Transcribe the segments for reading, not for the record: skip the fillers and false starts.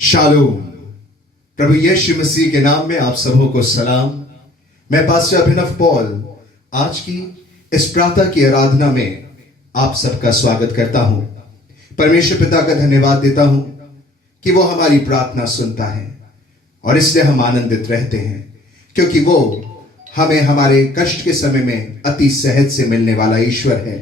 Shalom. प्रभु यीशु मसीह के नाम में आप सबों को सलाम। मैं पास्टर अभिनव पॉल आज की इस प्रातः की आराधना में आप सबका स्वागत करता हूं। परमेश्वर पिता का धन्यवाद देता हूं कि वो हमारी प्रार्थना सुनता है और इसलिए हम आनंदित रहते हैं, क्योंकि वो हमें हमारे कष्ट के समय में अति सहज से मिलने वाला ईश्वर है।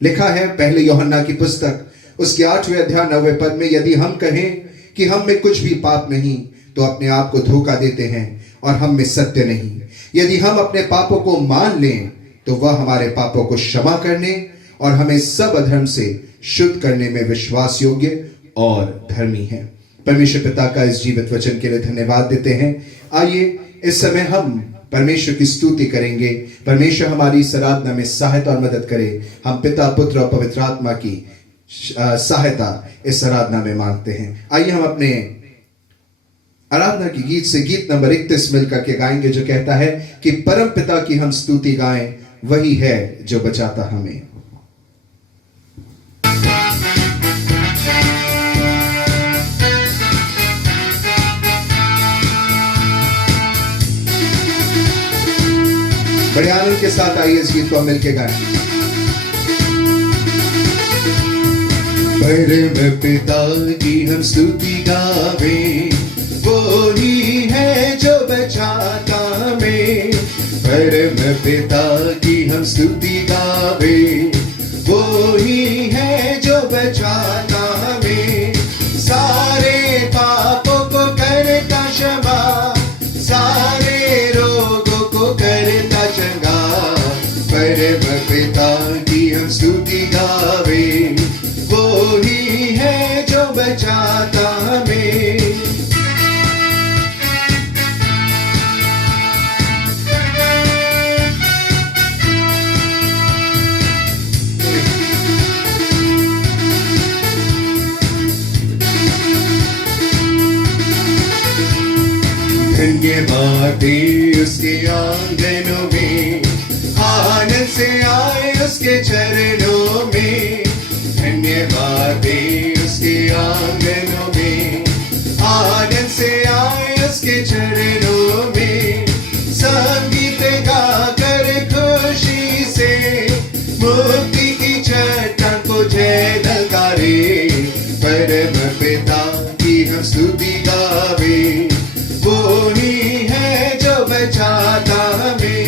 लिखा है पहले यूहन्ना की पुस्तक उसके 8वें अध्याय 9वें पद में, यदि हम कहें कि हम में कुछ भी पाप नहीं तो अपने आप को धोखा देते हैं और हम में सत्य नहीं। यदि हम अपने पापों को मान लें तो वह हमारे पापों को क्षमा करने और हमें सब अधर्म से शुद्ध करने में विश्वास योग्य और धर्मी है। परमेश्वर पिता का इस जीवित वचन के लिए धन्यवाद देते हैं। आइए इस समय हम परमेश्वर की स्तुति करेंगे। परमेश्वर हमारी इस आराधना में सहायता और मदद करे। हम पिता, पुत्र और पवित्र आत्मा की सहायता इस आराधना में मांगते हैं। आइए हम अपने आराधना की गीत से गीत नंबर 31 मिलकर के गाएंगे, जो कहता है कि परम पिता की हम स्तुति गाएं, वही है जो बचाता हमें। बड़े आनंद के साथ आइए इस गीत को मिलकर गाएं। परम पिता की हम स्तुति गावें, वो ही है जो बचाता हमें। परम पिता की हम स्तुति गावें, वो ही है जो बचाता हमें। सारे पापों को करता क्षमा, सारे रोगों को करता चंगा। परम पिता की हम स्तुति गावें, वो ही है जो बचाता हमें। धन्य बातें उसके आंगनों में, आनंद से आए उसके चरणों में। धन्य बातें उसके आंगनों में, आनंद से आए उसके चरणों में। संगीत गाकर खुशी से मुक्ति की चट्टान को जय ललकारे। परम पिता की हम स्तुति गावें, वो ही है जो बचाता हमें।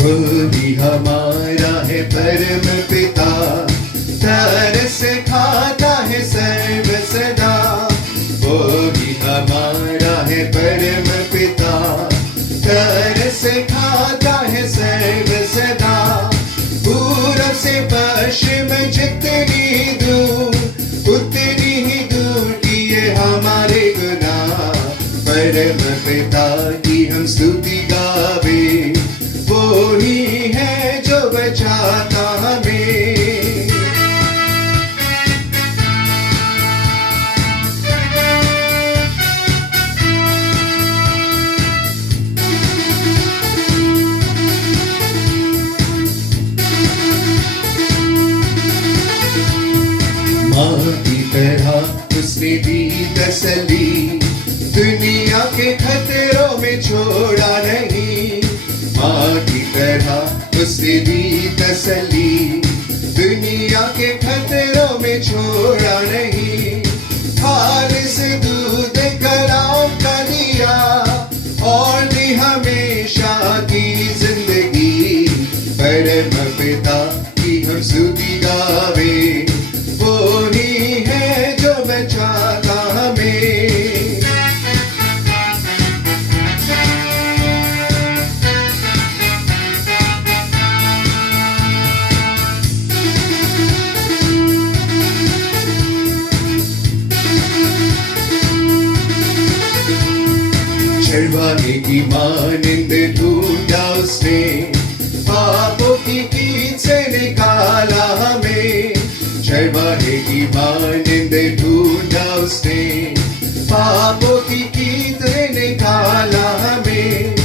वो भी हमारा है परम पिता, तरस खाता है सर्व सदा। वो भी हमारा है परम पिता, तरस खाता है सर्व सदा। पूरब से पश्चिम जितनी दूर, उतनी ही दूर किए हमारे गुनाह। परम पिता की हम स्तुति गावें, वो ही है जो बचाता हमें। माँ की तरह उसने दी तसल्ली, दुनिया के खतरों में छोड़ा नहीं। माँ की उसे दी तसल्ली, दुनिया के खतरों में छोड़ा नहीं, खालिस दूध कराओ का दिया और दी हमेशा की जिंदगी। परम पिता की हम स्तुति गावे, वो ही है जो बचाता हमें। छुड़वाने की मानिंद ढूंढा उसने, पापों की कीट से निकाला हमें। छुड़वाने की मानिंद ढूंढा उसने, पापों की कीट से निकाला हमें।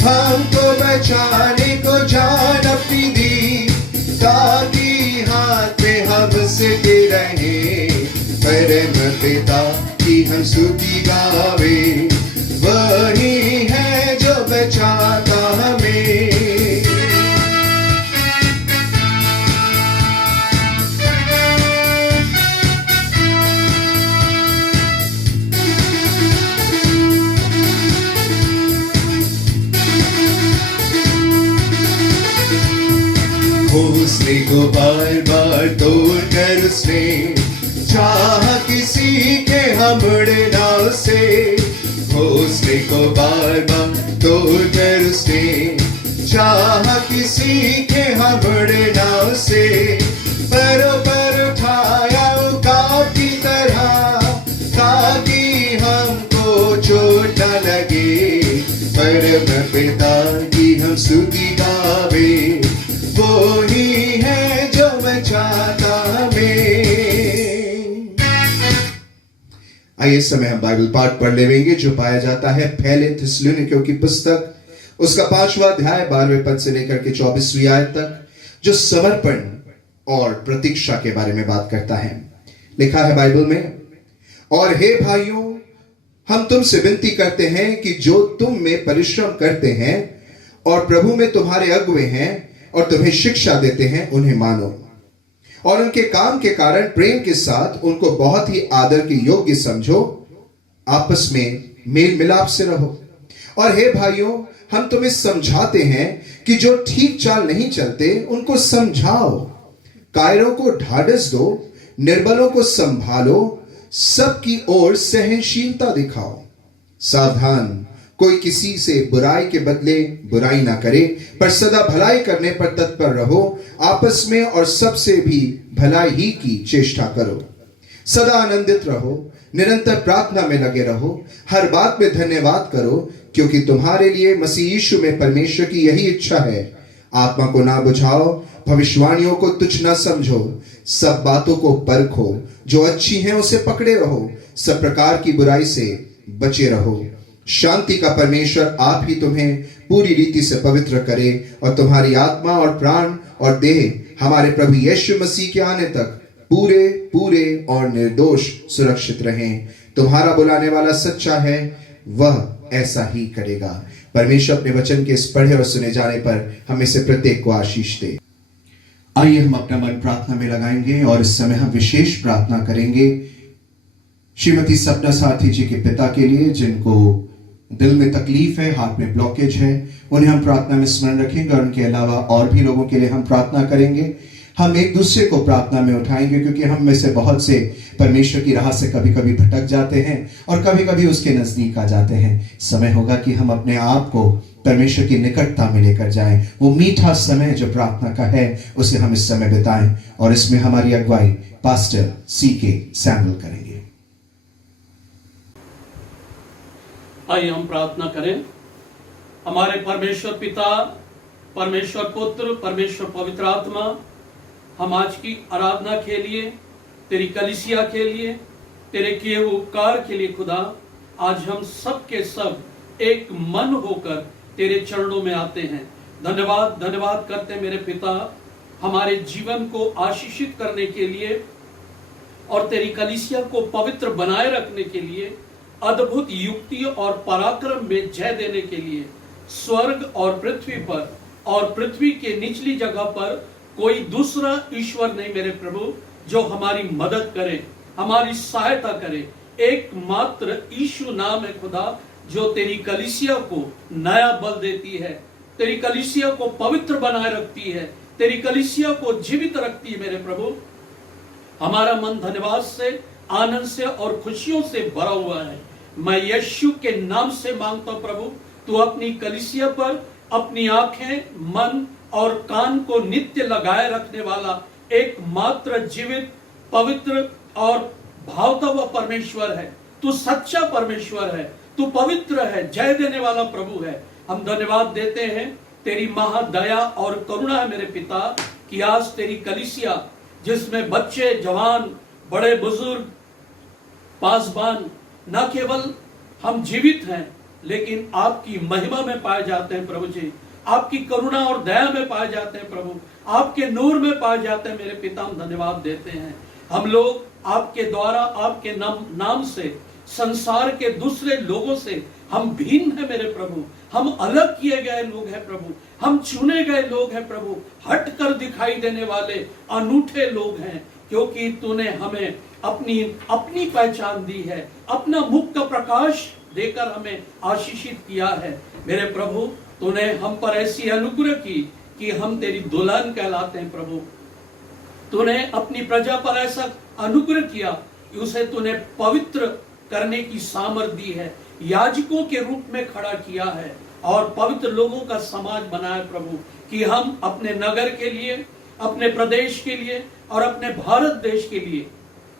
हमको बचाने को जान अपनी दी, ताकि हाथ में हम सिते रहे। परम पिता की हम स्तुति गावे, वही है जो बचाता हमें। हौसले को बार बार तोड़ कर उसने, चाह किसी के हम ना उसे। हौसले को बार बार तोड़ कर उसने, चाह किसी के हम ना उसे। परों पर उठाया उकाब की तरह, ताकि हमको चोट न लगे। परम पिता की हम स्तुति गावे, वो ही है जो बचाता हमें। आइए इस समय हम बाइबल पाठ पढ़ लेंगे जो पाया जाता है पहले थिस्सलुनीकियों की पुस्तक, उसका 5वां अध्याय 12वें पद से लेकर के 24वीं आयत तक, जो समर्पण और प्रतीक्षा के बारे में बात करता है। लिखा है बाइबल में, और हे भाइयों, हम तुमसे विनती करते हैं कि जो तुम में परिश्रम करते हैं और प्रभु में तुम्हारे अगुवे हैं और तुम्हें शिक्षा देते हैं, उन्हें मानो और उनके काम के कारण प्रेम के साथ उनको बहुत ही आदर के योग्य समझो। आपस में मेल मिलाप से रहो। और हे भाइयों, हम तुम्हें समझाते हैं कि जो ठीक चाल नहीं चलते उनको समझाओ, कायरों को ढाढ़स दो, निर्बलों को संभालो, सबकी ओर सहनशीलता दिखाओ। सावधान, कोई किसी से बुराई के बदले बुराई ना करे, पर सदा भलाई करने पर तत्पर रहो। आपस में और सबसे भी भलाई ही की चेष्टा करो। सदा आनंदित रहो, निरंतर प्रार्थना में लगे रहो, हर बात में धन्यवाद करो, क्योंकि तुम्हारे लिए मसीह यीशु में परमेश्वर की यही इच्छा है। आत्मा को ना बुझाओ, भविष्यवाणियों को तुच्छ ना समझो, सब बातों को परखो, जो अच्छी हैं उसे पकड़े रहो, सब प्रकार की बुराई से बचे रहो। शांति का परमेश्वर आप ही तुम्हें पूरी रीति से पवित्र करे और तुम्हारी आत्मा और प्राण और देह हमारे प्रभु यीशु मसीह के आने तक पूरे पूरे और निर्दोष सुरक्षित रहें। तुम्हारा बुलाने वाला सच्चा है, वह ऐसा ही करेगा। परमेश्वर अपने वचन के इस पढ़े और सुने जाने पर हमें से प्रत्येक को आशीष दे। आइए हम अपना मन प्रार्थना में लगाएंगे और इस समय हम विशेष प्रार्थना करेंगे श्रीमती सपना सारथी जी के पिता के लिए, जिनको दिल में तकलीफ है, हार्ट में ब्लॉकेज है। उन्हें हम प्रार्थना में स्मरण रखेंगे और उनके अलावा और भी लोगों के लिए हम प्रार्थना करेंगे। हम एक दूसरे को प्रार्थना में उठाएंगे, क्योंकि हम में से बहुत से परमेश्वर की राह से कभी कभी भटक जाते हैं और कभी कभी उसके नजदीक आ जाते हैं। समय होगा कि हम अपने आप को परमेश्वर की निकटता में लेकर जाएं। वो मीठा समय जो प्रार्थना का है, उसे हम इस समय बिताएं और इसमें हमारी अगुवाई पास्टर CK सैमुअल करेंगे। आइए हम प्रार्थना करें। हमारे परमेश्वर पिता, परमेश्वर पुत्र, परमेश्वर पवित्र आत्मा, हम आज की आराधना के लिए, तेरी कलीसिया के लिए, तेरे किए हुए उपकार के लिए खुदा, आज हम सब के सब एक मन होकर तेरे चरणों में आते हैं। धन्यवाद धन्यवाद करते मेरे पिता, हमारे जीवन को आशीषित करने के लिए और तेरी कलीसिया को पवित्र बनाए रखने के लिए, अद्भुत युक्ति और पराक्रम में जय देने के लिए, स्वर्ग और पृथ्वी पर और पृथ्वी के निचली जगह पर कोई दूसरा ईश्वर नहीं मेरे प्रभु जो हमारी मदद करे, हमारी सहायता करे। एकमात्र यीशु नाम है खुदा जो तेरी कलीसिया को नया बल देती है, तेरी कलीसिया को पवित्र बनाए रखती है, तेरी कलीसिया को जीवित रखती है मेरे प्रभु। हमारा मन धन्यवाद से, आनंद से और खुशियों से भरा हुआ है। मैं यीशु के नाम से मांगता हूं प्रभु, तू अपनी कलीसिया पर अपनी आंखें, मन और कान को नित्य लगाए रखने वाला एकमात्र जीवित, पवित्र और भावता हुआ परमेश्वर है। तू सच्चा परमेश्वर है, तू पवित्र है, जय देने वाला प्रभु है। हम धन्यवाद देते हैं, तेरी महादया और करुणा है मेरे पिता कि आज तेरी कलीसिया जिसमें बच्चे, जवान, बड़े बुजुर्ग, पासबान, न केवल हम जीवित हैं लेकिन आपकी महिमा में पाए जाते हैं प्रभु जी, आपकी करुणा और दया में पाए जाते हैं प्रभु, आपके नूर में पाए जाते हैं मेरे पिता। हम धन्यवाद देते हैं। हम लोग आपके द्वारा, आपके नाम से संसार के दूसरे लोगों से हम भिन्न है मेरे प्रभु, हम अलग किए गए लोग हैं प्रभु, हम चुने गए लोग हैं प्रभु, हटकर दिखाई देने वाले अनूठे लोग हैं, क्योंकि तूने हमें अपनी पहचान दी है, अपना मुख का प्रकाश देकर हमें आशीषित किया है मेरे प्रभु। तूने हम पर ऐसी अनुग्रह की कि हम तेरी दुल्हन कहलाते हैं प्रभु। तूने अपनी प्रजा पर ऐसा अनुग्रह किया कि उसे तूने पवित्र करने की सामर्थ दी है, याजकों के रूप में खड़ा किया है और पवित्र लोगों का समाज बनाया प्रभु, कि हम अपने नगर के लिए, अपने प्रदेश के लिए और अपने भारत देश के लिए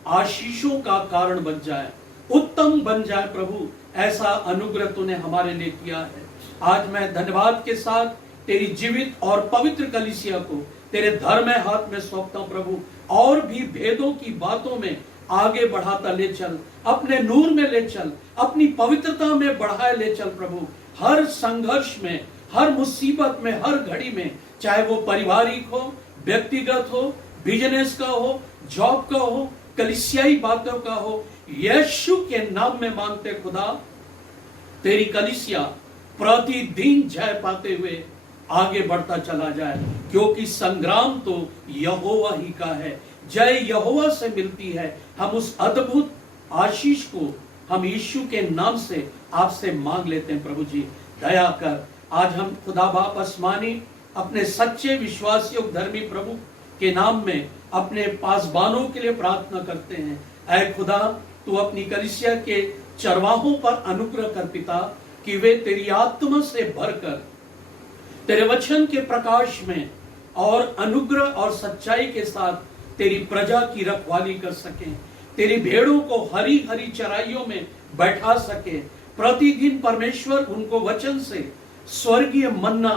आशीषों का कारण बन जाए, उत्तम बन जाए प्रभु। ऐसा अनुग्रह तूने हमारे लिए किया है। आज मैं धन्यवाद के साथ तेरी जीवित और पवित्र कलीसिया को तेरे धर्म हाथ में सौंपता हूं प्रभु। और भी भेदों की बातों में आगे बढ़ाता ले चल, अपने नूर में ले चल, अपनी पवित्रता में बढ़ाए ले चल प्रभु। हर संघर्ष में, हर मुसीबत में, हर घड़ी में, चाहे वो पारिवारिक हो, व्यक्तिगत हो, बिजनेस का हो, जॉब का हो, कलीसियाई बातों का हो, यीशु के नाम में मांगते खुदा, तेरी कलीसिया प्रतिदिन जय पाते हुए आगे बढ़ता चला जाए, क्योंकि संग्राम तो यहोवा ही का है, जय यहोवा से मिलती है। हम उस अद्भुत आशीष को हम यीशु के नाम से आपसे मांग लेते हैं प्रभु जी, दया कर। आज हम खुदा बाप आसमानी अपने सच्चे विश्वासी और धर्मी प्रभु के नाम में अपने पासबानों के लिए प्रार्थना करते हैं। ऐ खुदा, तू अपनी कलीसिया के चरवाहों पर अनुग्रह कर पिता, कि वे तेरी आत्मा से भरकर तेरे वचन के प्रकाश में और अनुग्रह और सच्चाई के साथ तेरी प्रजा की रखवाली कर सकें, तेरी भेड़ों को हरी हरी चराइयों में बैठा सके। प्रतिदिन परमेश्वर उनको वचन से स्वर्गीय मन्ना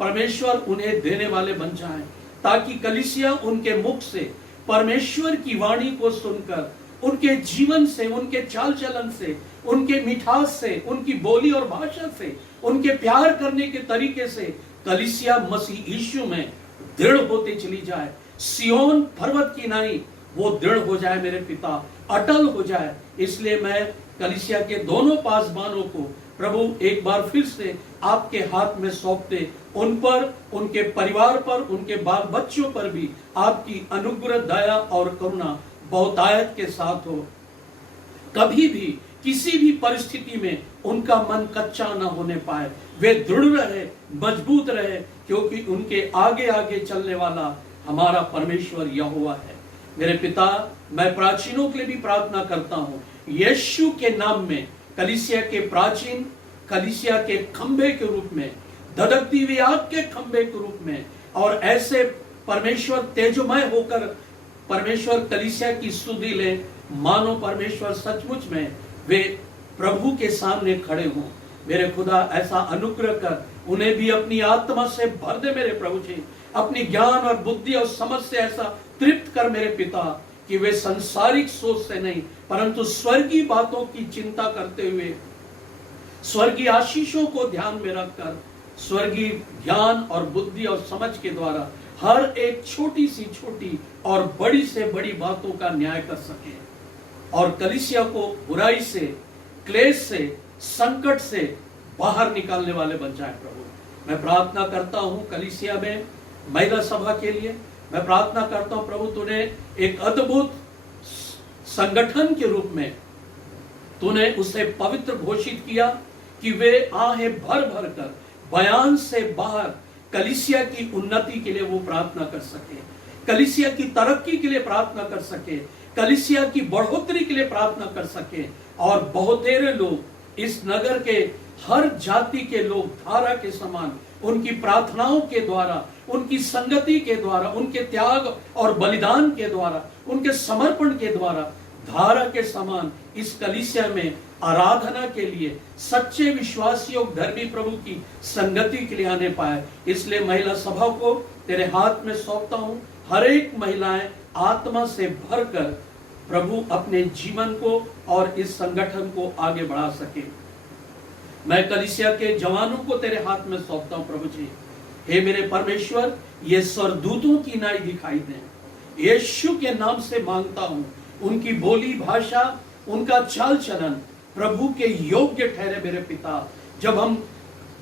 परमेश्वर उन्हें देने वाले बन जाएं, ताकि कलीसिया उनके मुख से परमेश्वर की वाणी को सुनकर, उनके जीवन से, उनके चाल चलन से, उनके मिठास से, उनकी बोली और भाषा से, उनके प्यार करने के तरीके से कलीसिया मसीह यीशु में दृढ़ होती चली जाए। सियोन पर्वत की नाई वो दृढ़ हो जाए मेरे पिता, अटल हो जाए। इसलिए मैं कलीसिया के दोनों पासबानों को प्रभु एक बार फिर से आपके हाथ में सौंपते, उन पर, उनके परिवार पर, उनके बाल बच्चों पर भी आपकी अनुग्रह, दया और करुणा बहुतायत के साथ हो। कभी भी किसी भी परिस्थिति में उनका मन कच्चा न होने पाए, वे दृढ़ रहे, मजबूत रहे, क्योंकि उनके आगे आगे चलने वाला हमारा परमेश्वर यहोवा है। मेरे पिता, मैं प्राचीनों के लिए भी प्रार्थना करता हूँ, यीशु के नाम में कलीसिया के प्राचीन, कलीसिया के खंबे के रूप में, धधकती हुई आग के खंबे के रूप में, और ऐसे परमेश्वर तेजोमय होकर परमेश्वर कलीसिया की स्तुति ले, मानो परमेश्वर सचमुच में वे प्रभु के सामने खड़े हों। मेरे खुदा, ऐसा अनुग्रह कर, उन्हें भी अपनी आत्मा से भर दे मेरे प्रभु जी, अपनी ज्ञान और बुद्धि और समझ से ऐसा तृप्त कर मेरे पिता, कि वे संसारिक सोच से नहीं परंतु स्वर्गीय बातों की चिंता करते हुए, स्वर्गीय आशीषों को ध्यान में रखकर, स्वर्गीय ज्ञान और बुद्धि और समझ के द्वारा हर एक छोटी सी छोटी और बड़ी से बड़ी बातों का न्याय कर सके, और कलीसिया को बुराई से, क्लेश से, संकट से बाहर निकालने वाले बन जाए प्रभु। मैं प्रार्थना करता हूँ कलीसिया में महिला सभा के लिए। मैं प्रार्थना करता हूँ प्रभु, तूने एक अद्भुत संगठन के रूप में तूने उसे पवित्र घोषित किया कि वे आहें भर भर कर बयान से बाहर कलीसिया की उन्नति के लिए वो प्रार्थना कर सके, कलीसिया की तरक्की के लिए प्रार्थना कर सके, कलीसिया की बढ़ोतरी के लिए प्रार्थना कर सके। और बहुतेरे लोग इस नगर के हर जाति के लोग धारा के समान उनकी प्रार्थनाओं के द्वारा, उनकी संगति के द्वारा, उनके त्याग और बलिदान के द्वारा, उनके समर्पण के द्वारा धारा के समान इस कलीसिया में आराधना के लिए सच्चे विश्वासियों धर्मी प्रभु की संगति के लिए आने पाए। इसलिए महिला सभा को तेरे हाथ में सौंपता हूं। हर एक महिलाएं आत्मा से भरकर प्रभु अपने जीवन को और इस संगठन को आगे बढ़ा सके। मैं कलीसिया के जवानों को तेरे हाथ में सौंपता हूं प्रभु जी। हे मेरे परमेश्वर, ये स्वर्गदूतों की नाई दिखाई दें। यीशु के नाम से मांगता हूं, उनकी बोली भाषा, उनका चाल चलन प्रभु के योग्य ठहरे मेरे पिता। जब हम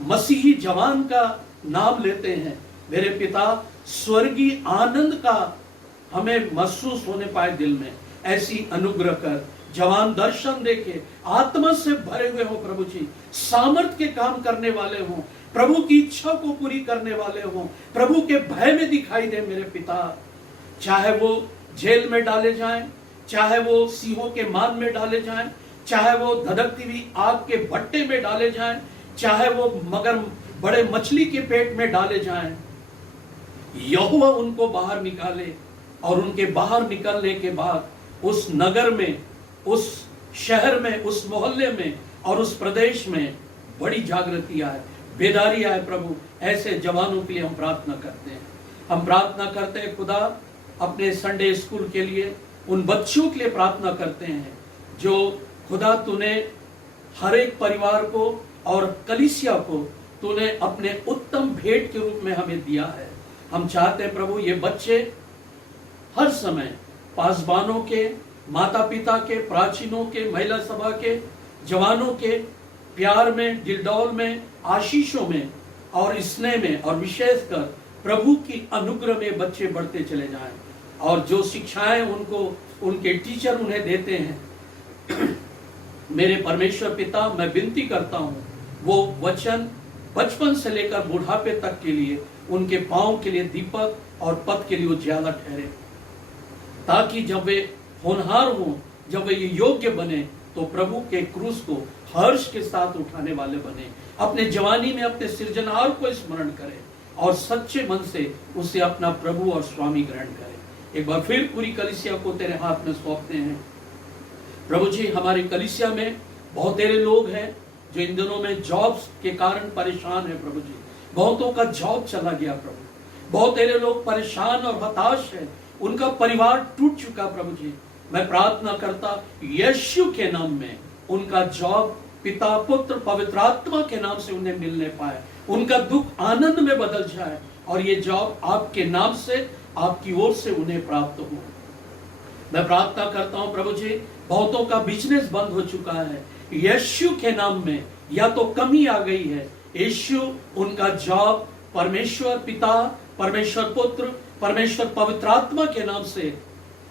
मसीही जवान का नाम लेते हैं मेरे पिता, स्वर्गीय आनंद का हमें महसूस होने पाए दिल में, ऐसी अनुग्रह कर। जवान दर्शन देखे, आत्मा से भरे हुए हो प्रभु जी, सामर्थ के काम करने वाले हो, प्रभु की इच्छा को पूरी करने वाले हो, प्रभु के भय में दिखाई दे मेरे पिता। चाहे वो जेल में डाले जाएं, चाहे वो सिंहों के मान में डाले जाएं, चाहे वो धधकती हुई आग के भट्टे में डाले जाएं, चाहे वो मगर बड़े मछली के पेट में डाले जाएं, यहोवा उनको बाहर निकाले। और उनके बाहर निकलने के बाद उस नगर में, उस शहर में, उस मोहल्ले में और उस प्रदेश में बड़ी जागृति आए, बेदारी आए। प्रभु, ऐसे जवानों के लिए हम प्रार्थना करते हैं। हम प्रार्थना करते हैं खुदा, अपने संडे स्कूल के लिए, उन बच्चों के लिए प्रार्थना करते हैं जो खुदा तूने हर एक परिवार को और कलीसिया को तूने अपने उत्तम भेंट के रूप में हमें दिया है। हम चाहते हैं प्रभु, ये बच्चे हर समय पासबानों के, माता पिता के, प्राचीनों के, महिला सभा के, जवानों के प्यार में, दिलडौल में, आशीषों में और स्नेह में और विशेषकर प्रभु की अनुग्रह में बच्चे बढ़ते चले जाएं। और जो शिक्षाएं उनको उनके टीचर उन्हें देते हैं मेरे परमेश्वर पिता, मैं विनती करता हूं वो वचन बचपन से लेकर बुढ़ापे तक के लिए उनके पांव के लिए दीपक और पथ के लिए उजाला ठहरे, ताकि जब वे होनहार हों, जब वे योग्य बने तो प्रभु के क्रूस को हर्ष के साथ उठाने वाले बने, अपने जवानी में अपने सृजनहार को स्मरण करें और सच्चे मन से उसे अपना प्रभु और स्वामी ग्रहण करें। एक बार फिर पूरी कलीसिया को तेरे हाथ में सौंपते हैं प्रभु जी। हमारी कलीसिया में बहुत तेरे लोग हैं जो इन दिनों में जॉब्स के कारण परेशान है प्रभु जी। बहुतों का जॉब चला गया प्रभु, बहुत तेरे लोग परेशान और हताश है, उनका परिवार टूट चुका प्रभु जी। मैं प्रार्थना करता यीशु के नाम में उनका जॉब पिता, पुत्र, पवित्र आत्मा के नाम से उन्हें मिलने पाए, उनका दुख आनंद में बदल जाए और ये जॉब आपके नाम से, आपकी ओर से उन्हें प्राप्त हो। मैं प्रार्थना करता हूं प्रभु जी, बहुतों का बिजनेस बंद हो चुका है, यीशु के नाम में या तो कमी आ गई है, यीशु उनका जॉब परमेश्वर पिता, परमेश्वर पुत्र, परमेश्वर पवित्र आत्मा के नाम से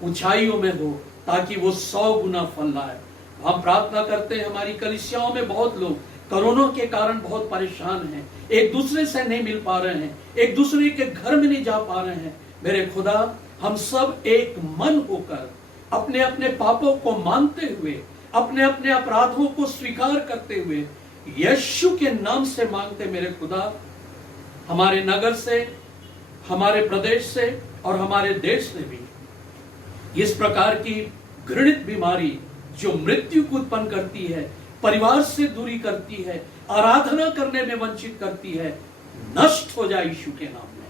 ऊंचाइयों में हो, ताकि वो 100 गुना फल लाए। हम प्रार्थना करते हैं, हमारी कलीसियाओं में बहुत लोग कोरोना के कारण बहुत परेशान हैं, एक दूसरे से नहीं मिल पा रहे हैं, एक दूसरे के घर में नहीं जा पा रहे हैं। मेरे खुदा, हम सब एक मन होकर अपने अपने पापों को मानते हुए, अपने अपने अपराधों को स्वीकार करते हुए यीशु के नाम से मांगते मेरे खुदा, हमारे नगर से, हमारे प्रदेश से और हमारे देश से भी इस प्रकार की घृणित बीमारी जो मृत्यु को उत्पन्न करती है, परिवार से दूरी करती है, आराधना करने में वंचित करती है, नष्ट हो जाए यीशु के नाम में,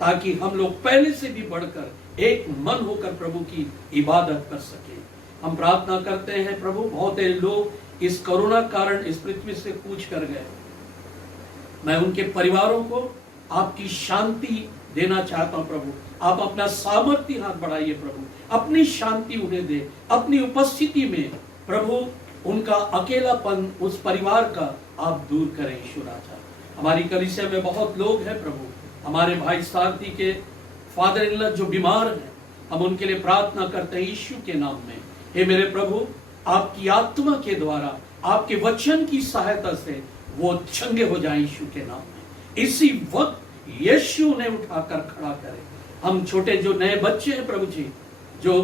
ताकि हम लोग पहले से भी बढ़कर एक मन होकर प्रभु की इबादत कर सके। हम प्रार्थना करते हैं प्रभु, बहुत से लोग इस कोरोना कारण इस पृथ्वी से कूच कर गए, मैं उनके परिवारों को आपकी शांति देना चाहता हूं प्रभु। आप अपना सामर्थ्य हाथ बढ़ाइए प्रभु, अपनी शांति उन्हें दे, अपनी उपस्थिति में प्रभु उनका अकेलापन उस परिवार का आप दूर करें ईश्वर राजा। हमारी कलीसिया में बहुत लोग हैं प्रभु, हमारे भाई सारथी के फादर इन लॉ जो बीमार हैं, हम उनके लिए प्रार्थना करते हैं यीशु के नाम में। हे मेरे प्रभु, आपकी आत्मा के द्वारा, आपके वचन की सहायता से वो चंगे हो जाएं यीशु के नाम में। इसी वक्त यीशु ने उठाकर खड़ा करे। हम छोटे जो नए बच्चे हैं प्रभु जी, जो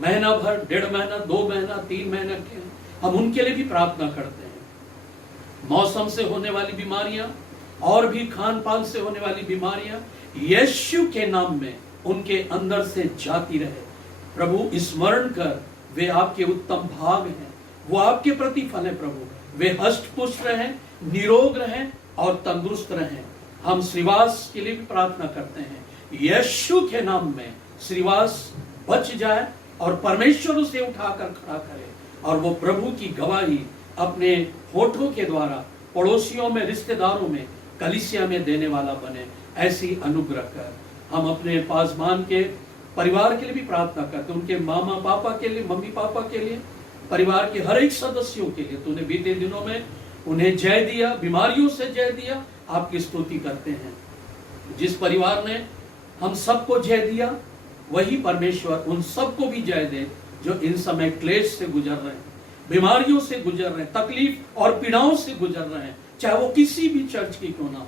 महीना भर, 1.5 महीना, 2 महीना, 3 महीने के हैं, हम उनके लिए भी प्रार्थना करते हैं। मौसम से होने वाली बीमारियां और भी खान पान से होने वाली बीमारियां यीशु के नाम में उनके अंदर से जाती रहे। प्रभु स्मरण कर, वे आपके उत्तम भाग हैं, वो आपके प्रतिफल है प्रभु। वे हष्ट पुष्ट रहें, निरोग रहें और तंदुरुस्त रहें। हम श्रीवास के लिए भी प्रार्थना करते हैं, यीशु के नाम में श्रीवास बच जाए और परमेश्वर उसे उठाकर खड़ा करे और वो प्रभु की गवाही अपने होठों के द्वारा पड़ोसियों में, रिश्तेदारों में, कलीसिया में देने वाला बने। ऐसी अनुग्रह कर। हम अपने पासवान के परिवार के लिए भी प्रार्थना करते हैं, उनके मामा पापा के लिए, मम्मी पापा के लिए, परिवार के हर एक सदस्यों के लिए। तूने बीते दिनों में उन्हें जय दिया, बीमारियों से जय दिया, आपकी स्तुति करते हैं। जिस परिवार ने हम सबको जय दिया, वही परमेश्वर उन सबको भी जय दे जो इन समय क्लेश से गुजर रहे हैं, बीमारियों से गुजर रहे हैं, तकलीफ और पीड़ाओं से गुजर रहे हैं, चाहे वो किसी भी चर्च की क्यों ना हो।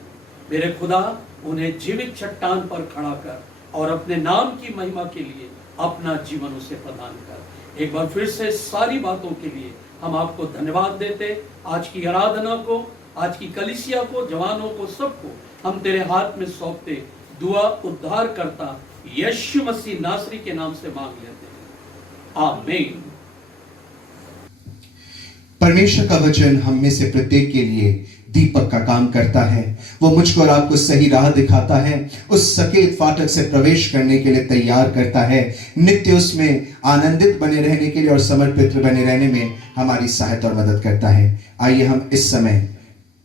मेरे खुदा, उन्हें जीवित चट्टान पर खड़ा कर और अपने नाम की महिमा के लिए अपना जीवन उसे प्रदान कर। एक बार फिर से सारी बातों के लिए हम आपको धन्यवाद देते। आज की आराधना को, आज की कलीसिया को, जवानों को, सबको हम तेरे हाथ में सौंपते, दुआ उद्धार करता यीशु मसीह नासरी के नाम से मांग लेते हैं, आमीन। परमेश्वर का वचन हम में से प्रत्येक के लिए दीपक का काम करता है। वो मुझको और आपको सही राह दिखाता है, उस सकेत फाटक से प्रवेश करने के लिए तैयार करता है, नित्य उसमें आनंदित बने रहने के लिए और समर्पित बने रहने में हमारी सहायता और मदद करता है। आइए हम इस समय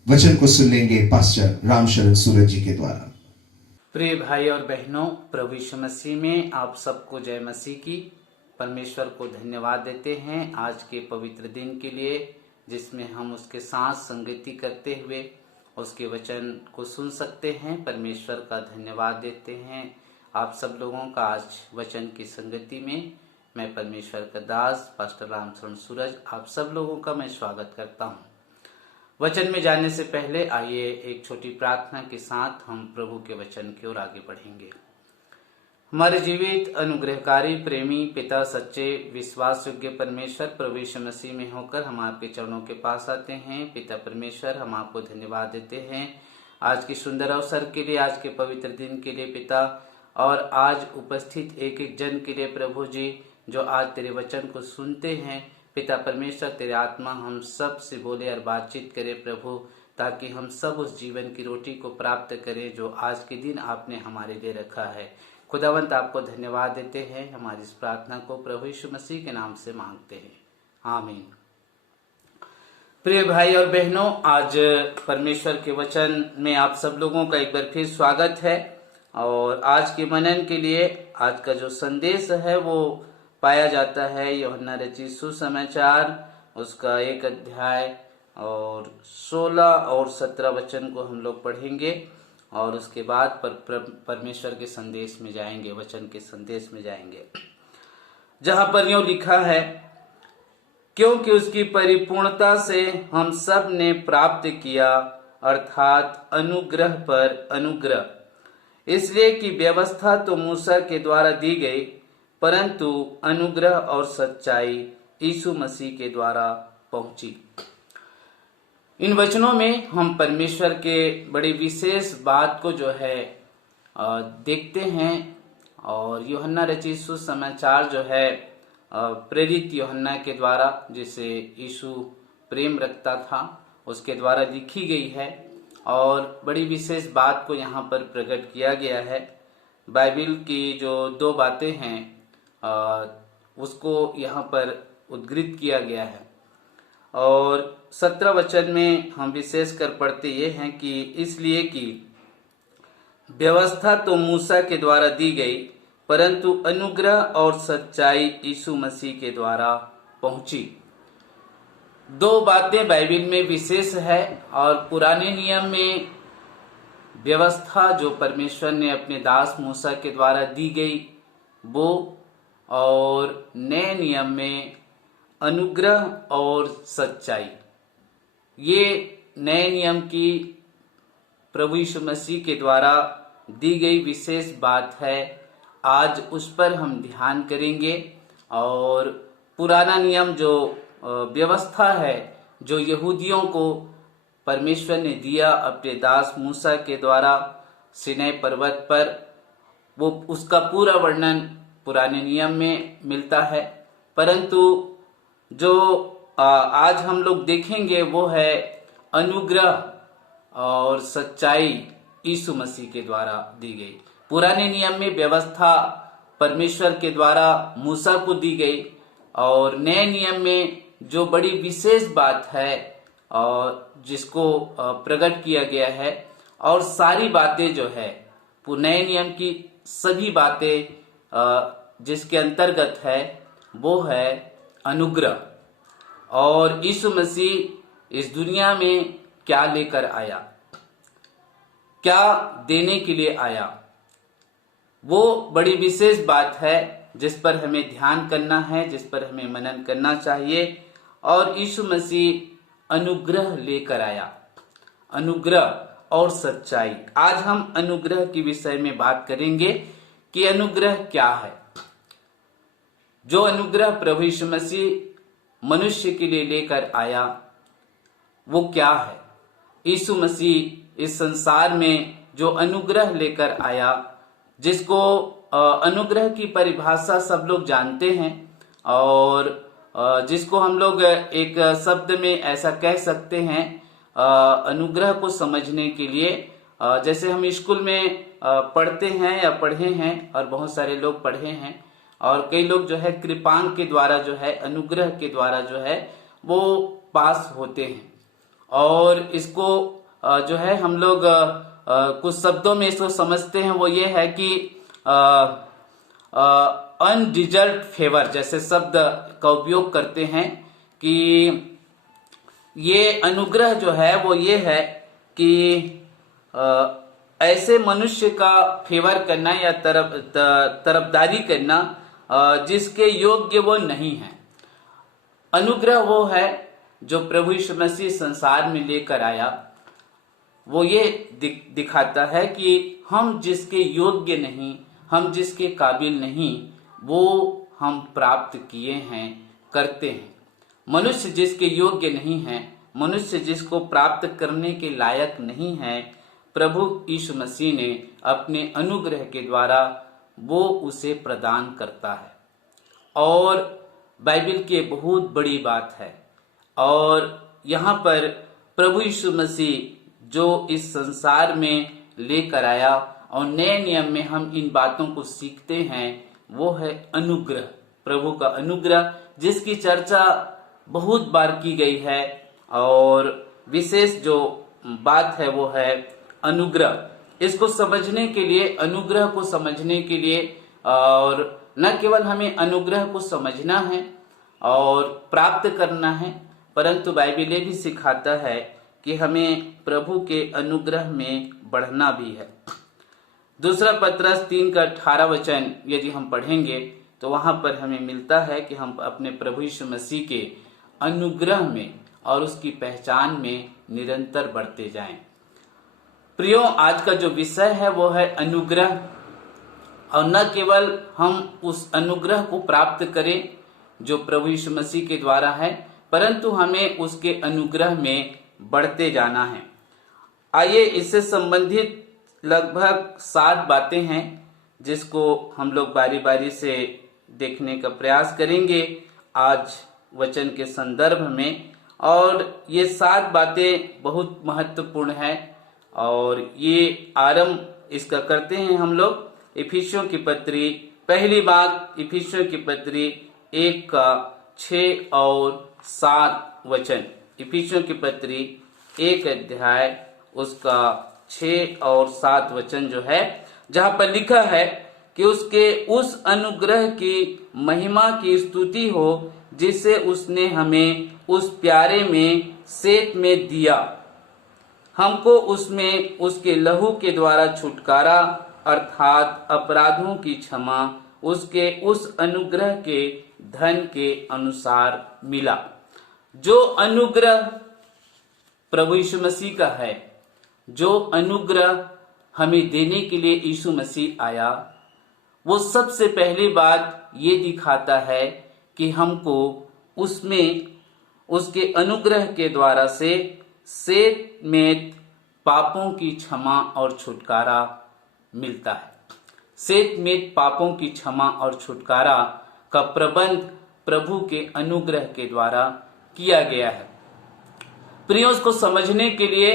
वचन को सुन लेंगे पास्टर रामशरण सूरज जी के द्वारा। प्रिय भाई और बहनों, प्रभु यीशु मसीह में आप सबको जय मसीह की। परमेश्वर को धन्यवाद देते हैं आज के पवित्र दिन के लिए, जिसमें हम उसके साथ संगति करते हुए उसके वचन को सुन सकते हैं। परमेश्वर का धन्यवाद देते हैं आप सब लोगों का आज वचन की संगति में। मैं परमेश्वर का दास पास्टर रामशरण सूरज आप सब लोगों का मैं स्वागत करता हूं। वचन में जाने से पहले आइए एक छोटी प्रार्थना के साथ हम प्रभु के वचन की ओर आगे बढ़ेंगे। हमारे जीवित, अनुग्रहकारी, प्रेमी पिता, सच्चे, विश्वास योग्य परमेश्वर प्रभु यीशु मसीह में होकर हम आपके चरणों के पास आते हैं। पिता परमेश्वर, हम आपको धन्यवाद देते हैं आज की सुंदर अवसर के लिए, आज के पवित्र दिन के लिए पिता, और आज उपस्थित एक एक जन के लिए प्रभु जी, जो आज तेरे वचन को सुनते हैं। पिता परमेश्वर, तेरे आत्मा हम सब से बोले और बातचीत करे प्रभु, ताकि हम सब उस जीवन की रोटी को प्राप्त करें जो आज के दिन आपने हमारे लिए रखा है। खुदावंत, आपको धन्यवाद देते हैं। हमारी इस प्रार्थना को प्रभु यीशु मसीह के नाम से मांगते हैं, आमीन। प्रिय भाई और बहनों, आज परमेश्वर के वचन में आप सब लोगों का एक बार फिर स्वागत है। और आज के मनन के लिए आज का जो संदेश है वो पाया जाता है यूहन्ना रचित सुसमाचार, उसका 1 अध्याय और 16 और 17 वचन को हम लोग पढ़ेंगे और उसके बाद परमेश्वर के संदेश में जाएंगे, वचन के संदेश में जाएंगे, जहां पर यूं लिखा है, क्योंकि उसकी परिपूर्णता से हम सब ने प्राप्त किया, अर्थात अनुग्रह पर अनुग्रह। इसलिए कि व्यवस्था तो मूसा के द्वारा दी गई, परंतु अनुग्रह और सच्चाई यीशु मसीह के द्वारा पहुंची। इन वचनों में हम परमेश्वर के बड़ी विशेष बात को जो है देखते हैं। और यूहन्ना रचित सुसमाचार जो है प्रेरित यूहन्ना के द्वारा, जिसे यीशु प्रेम रखता था, उसके द्वारा लिखी गई है और बड़ी विशेष बात को यहाँ पर प्रकट किया गया है। बाइबल की जो 2 बातें हैं उसको यहाँ पर उद्धृत किया गया है। और 17 वचन में हम विशेष कर पढ़ते ये हैं कि इसलिए कि व्यवस्था तो मूसा के द्वारा दी गई, परंतु अनुग्रह और सच्चाई यीशु मसीह के द्वारा पहुंची। दो बातें बाइबल में विशेष है और पुराने नियम में व्यवस्था जो परमेश्वर ने अपने दास मूसा के द्वारा दी गई वो, और नए नियम में अनुग्रह और सच्चाई। ये नए नियम की प्रभु यीशु मसीह के द्वारा दी गई विशेष बात है। आज उस पर हम ध्यान करेंगे। और पुराना नियम जो व्यवस्था है जो यहूदियों को परमेश्वर ने दिया अपने दास मूसा के द्वारा सीनै पर्वत पर, वो उसका पूरा वर्णन पुराने नियम में मिलता है। परंतु जो आज हम लोग देखेंगे वो है अनुग्रह और सच्चाई यीशु मसीह के द्वारा दी गई। पुराने नियम में व्यवस्था परमेश्वर के द्वारा मूसा को दी गई, और नए नियम में जो बड़ी विशेष बात है और जिसको प्रकट किया गया है, और सारी बातें जो है नए नियम की सभी बातें जिसके अंतर्गत है वो है अनुग्रह। और यीशु मसीह इस दुनिया में क्या लेकर आया, क्या देने के लिए आया, वो बड़ी विशेष बात है जिस पर हमें ध्यान करना है, जिस पर हमें मनन करना चाहिए। और यीशु मसीह अनुग्रह लेकर आया, अनुग्रह और सच्चाई। आज हम अनुग्रह के विषय में बात करेंगे कि अनुग्रह क्या है। जो अनुग्रह प्रभु यीशु मसीह मनुष्य के लिए लेकर आया वो क्या है। यीशु मसीह इस संसार में जो अनुग्रह लेकर आया, जिसको अनुग्रह की परिभाषा सब लोग जानते हैं, और जिसको हम लोग एक शब्द में ऐसा कह सकते हैं अनुग्रह को समझने के लिए, जैसे हम स्कूल में पढ़ते हैं या पढ़े हैं, और बहुत सारे लोग पढ़े हैं, और कई लोग जो है कृपांक के द्वारा जो है अनुग्रह के द्वारा जो है वो पास होते हैं। और इसको जो है हम लोग कुछ शब्दों में इसको समझते हैं, वो ये है कि अनडिजर्व्ड फेवर जैसे शब्द का उपयोग करते हैं कि ये अनुग्रह जो है वो ये है कि ऐसे मनुष्य का फेवर करना या तरफदारी करना जिसके योग्य वो नहीं है। अनुग्रह वो है जो प्रभु यीशु मसीह संसार में लेकर आया, वो ये दिखाता है कि हम जिसके योग्य नहीं, हम जिसके काबिल नहीं, वो हम प्राप्त किए हैं, करते हैं। मनुष्य जिसके योग्य नहीं है, मनुष्य जिसको प्राप्त करने के लायक नहीं है, प्रभु यीशु मसीह ने अपने अनुग्रह के द्वारा वो उसे प्रदान करता है। और बाइबल की बहुत बड़ी बात है। और यहाँ पर प्रभु यीशु मसीह जो इस संसार में लेकर आया और नए नियम में हम इन बातों को सीखते हैं, वो है अनुग्रह, प्रभु का अनुग्रह, जिसकी चर्चा बहुत बार की गई है। और विशेष जो बात है वो है अनुग्रह। इसको समझने के लिए, अनुग्रह को समझने के लिए, और न केवल हमें अनुग्रह को समझना है और प्राप्त करना है, परंतु बाइबल ये भी सिखाता है कि हमें प्रभु के अनुग्रह में बढ़ना भी है। दूसरा पत्रस 3:18 यदि हम पढ़ेंगे तो वहां पर हमें मिलता है कि हम अपने प्रभु यीशु मसीह के अनुग्रह में और उसकी पहचान में निरंतर बढ़ते जाएं। प्रियो, आज का जो विषय है वो है अनुग्रह। और न केवल हम उस अनुग्रह को प्राप्त करें जो प्रभु यीशु मसीह के द्वारा है, परंतु हमें उसके अनुग्रह में बढ़ते जाना है। आइए, इससे संबंधित लगभग 7 बातें हैं जिसको हम लोग बारी बारी से देखने का प्रयास करेंगे आज वचन के संदर्भ में। और ये 7 बातें बहुत महत्वपूर्ण है, और ये आरंभ इसका करते हैं हम लोग इफिसियों की पत्री, पहली बात इफिसियों की पत्री 1:6 और 7 वचन। इफिसियों की पत्री 1 अध्याय उसका 6 और 7 वचन जो है, जहां पर लिखा है कि उसके उस अनुग्रह की महिमा की स्तुति हो जिसे उसने हमें उस प्यारे में सेत में दिया। हमको उसमें उसके लहू के द्वारा छुटकारा अर्थात अपराधों की क्षमा उसके उस अनुग्रह के धन के अनुसार मिला। जो अनुग्रह प्रभु यीशु मसीह का है, जो अनुग्रह हमें देने के लिए यीशु मसीह आया, वो सबसे पहली बात ये दिखाता है कि हमको उसमें उसके अनुग्रह के द्वारा से सेत में पापों की क्षमा और छुटकारा मिलता है। सेत में पापों की क्षमा और छुटकारा का प्रबंध प्रभु के अनुग्रह के द्वारा किया गया है। प्रियों, को समझने के लिए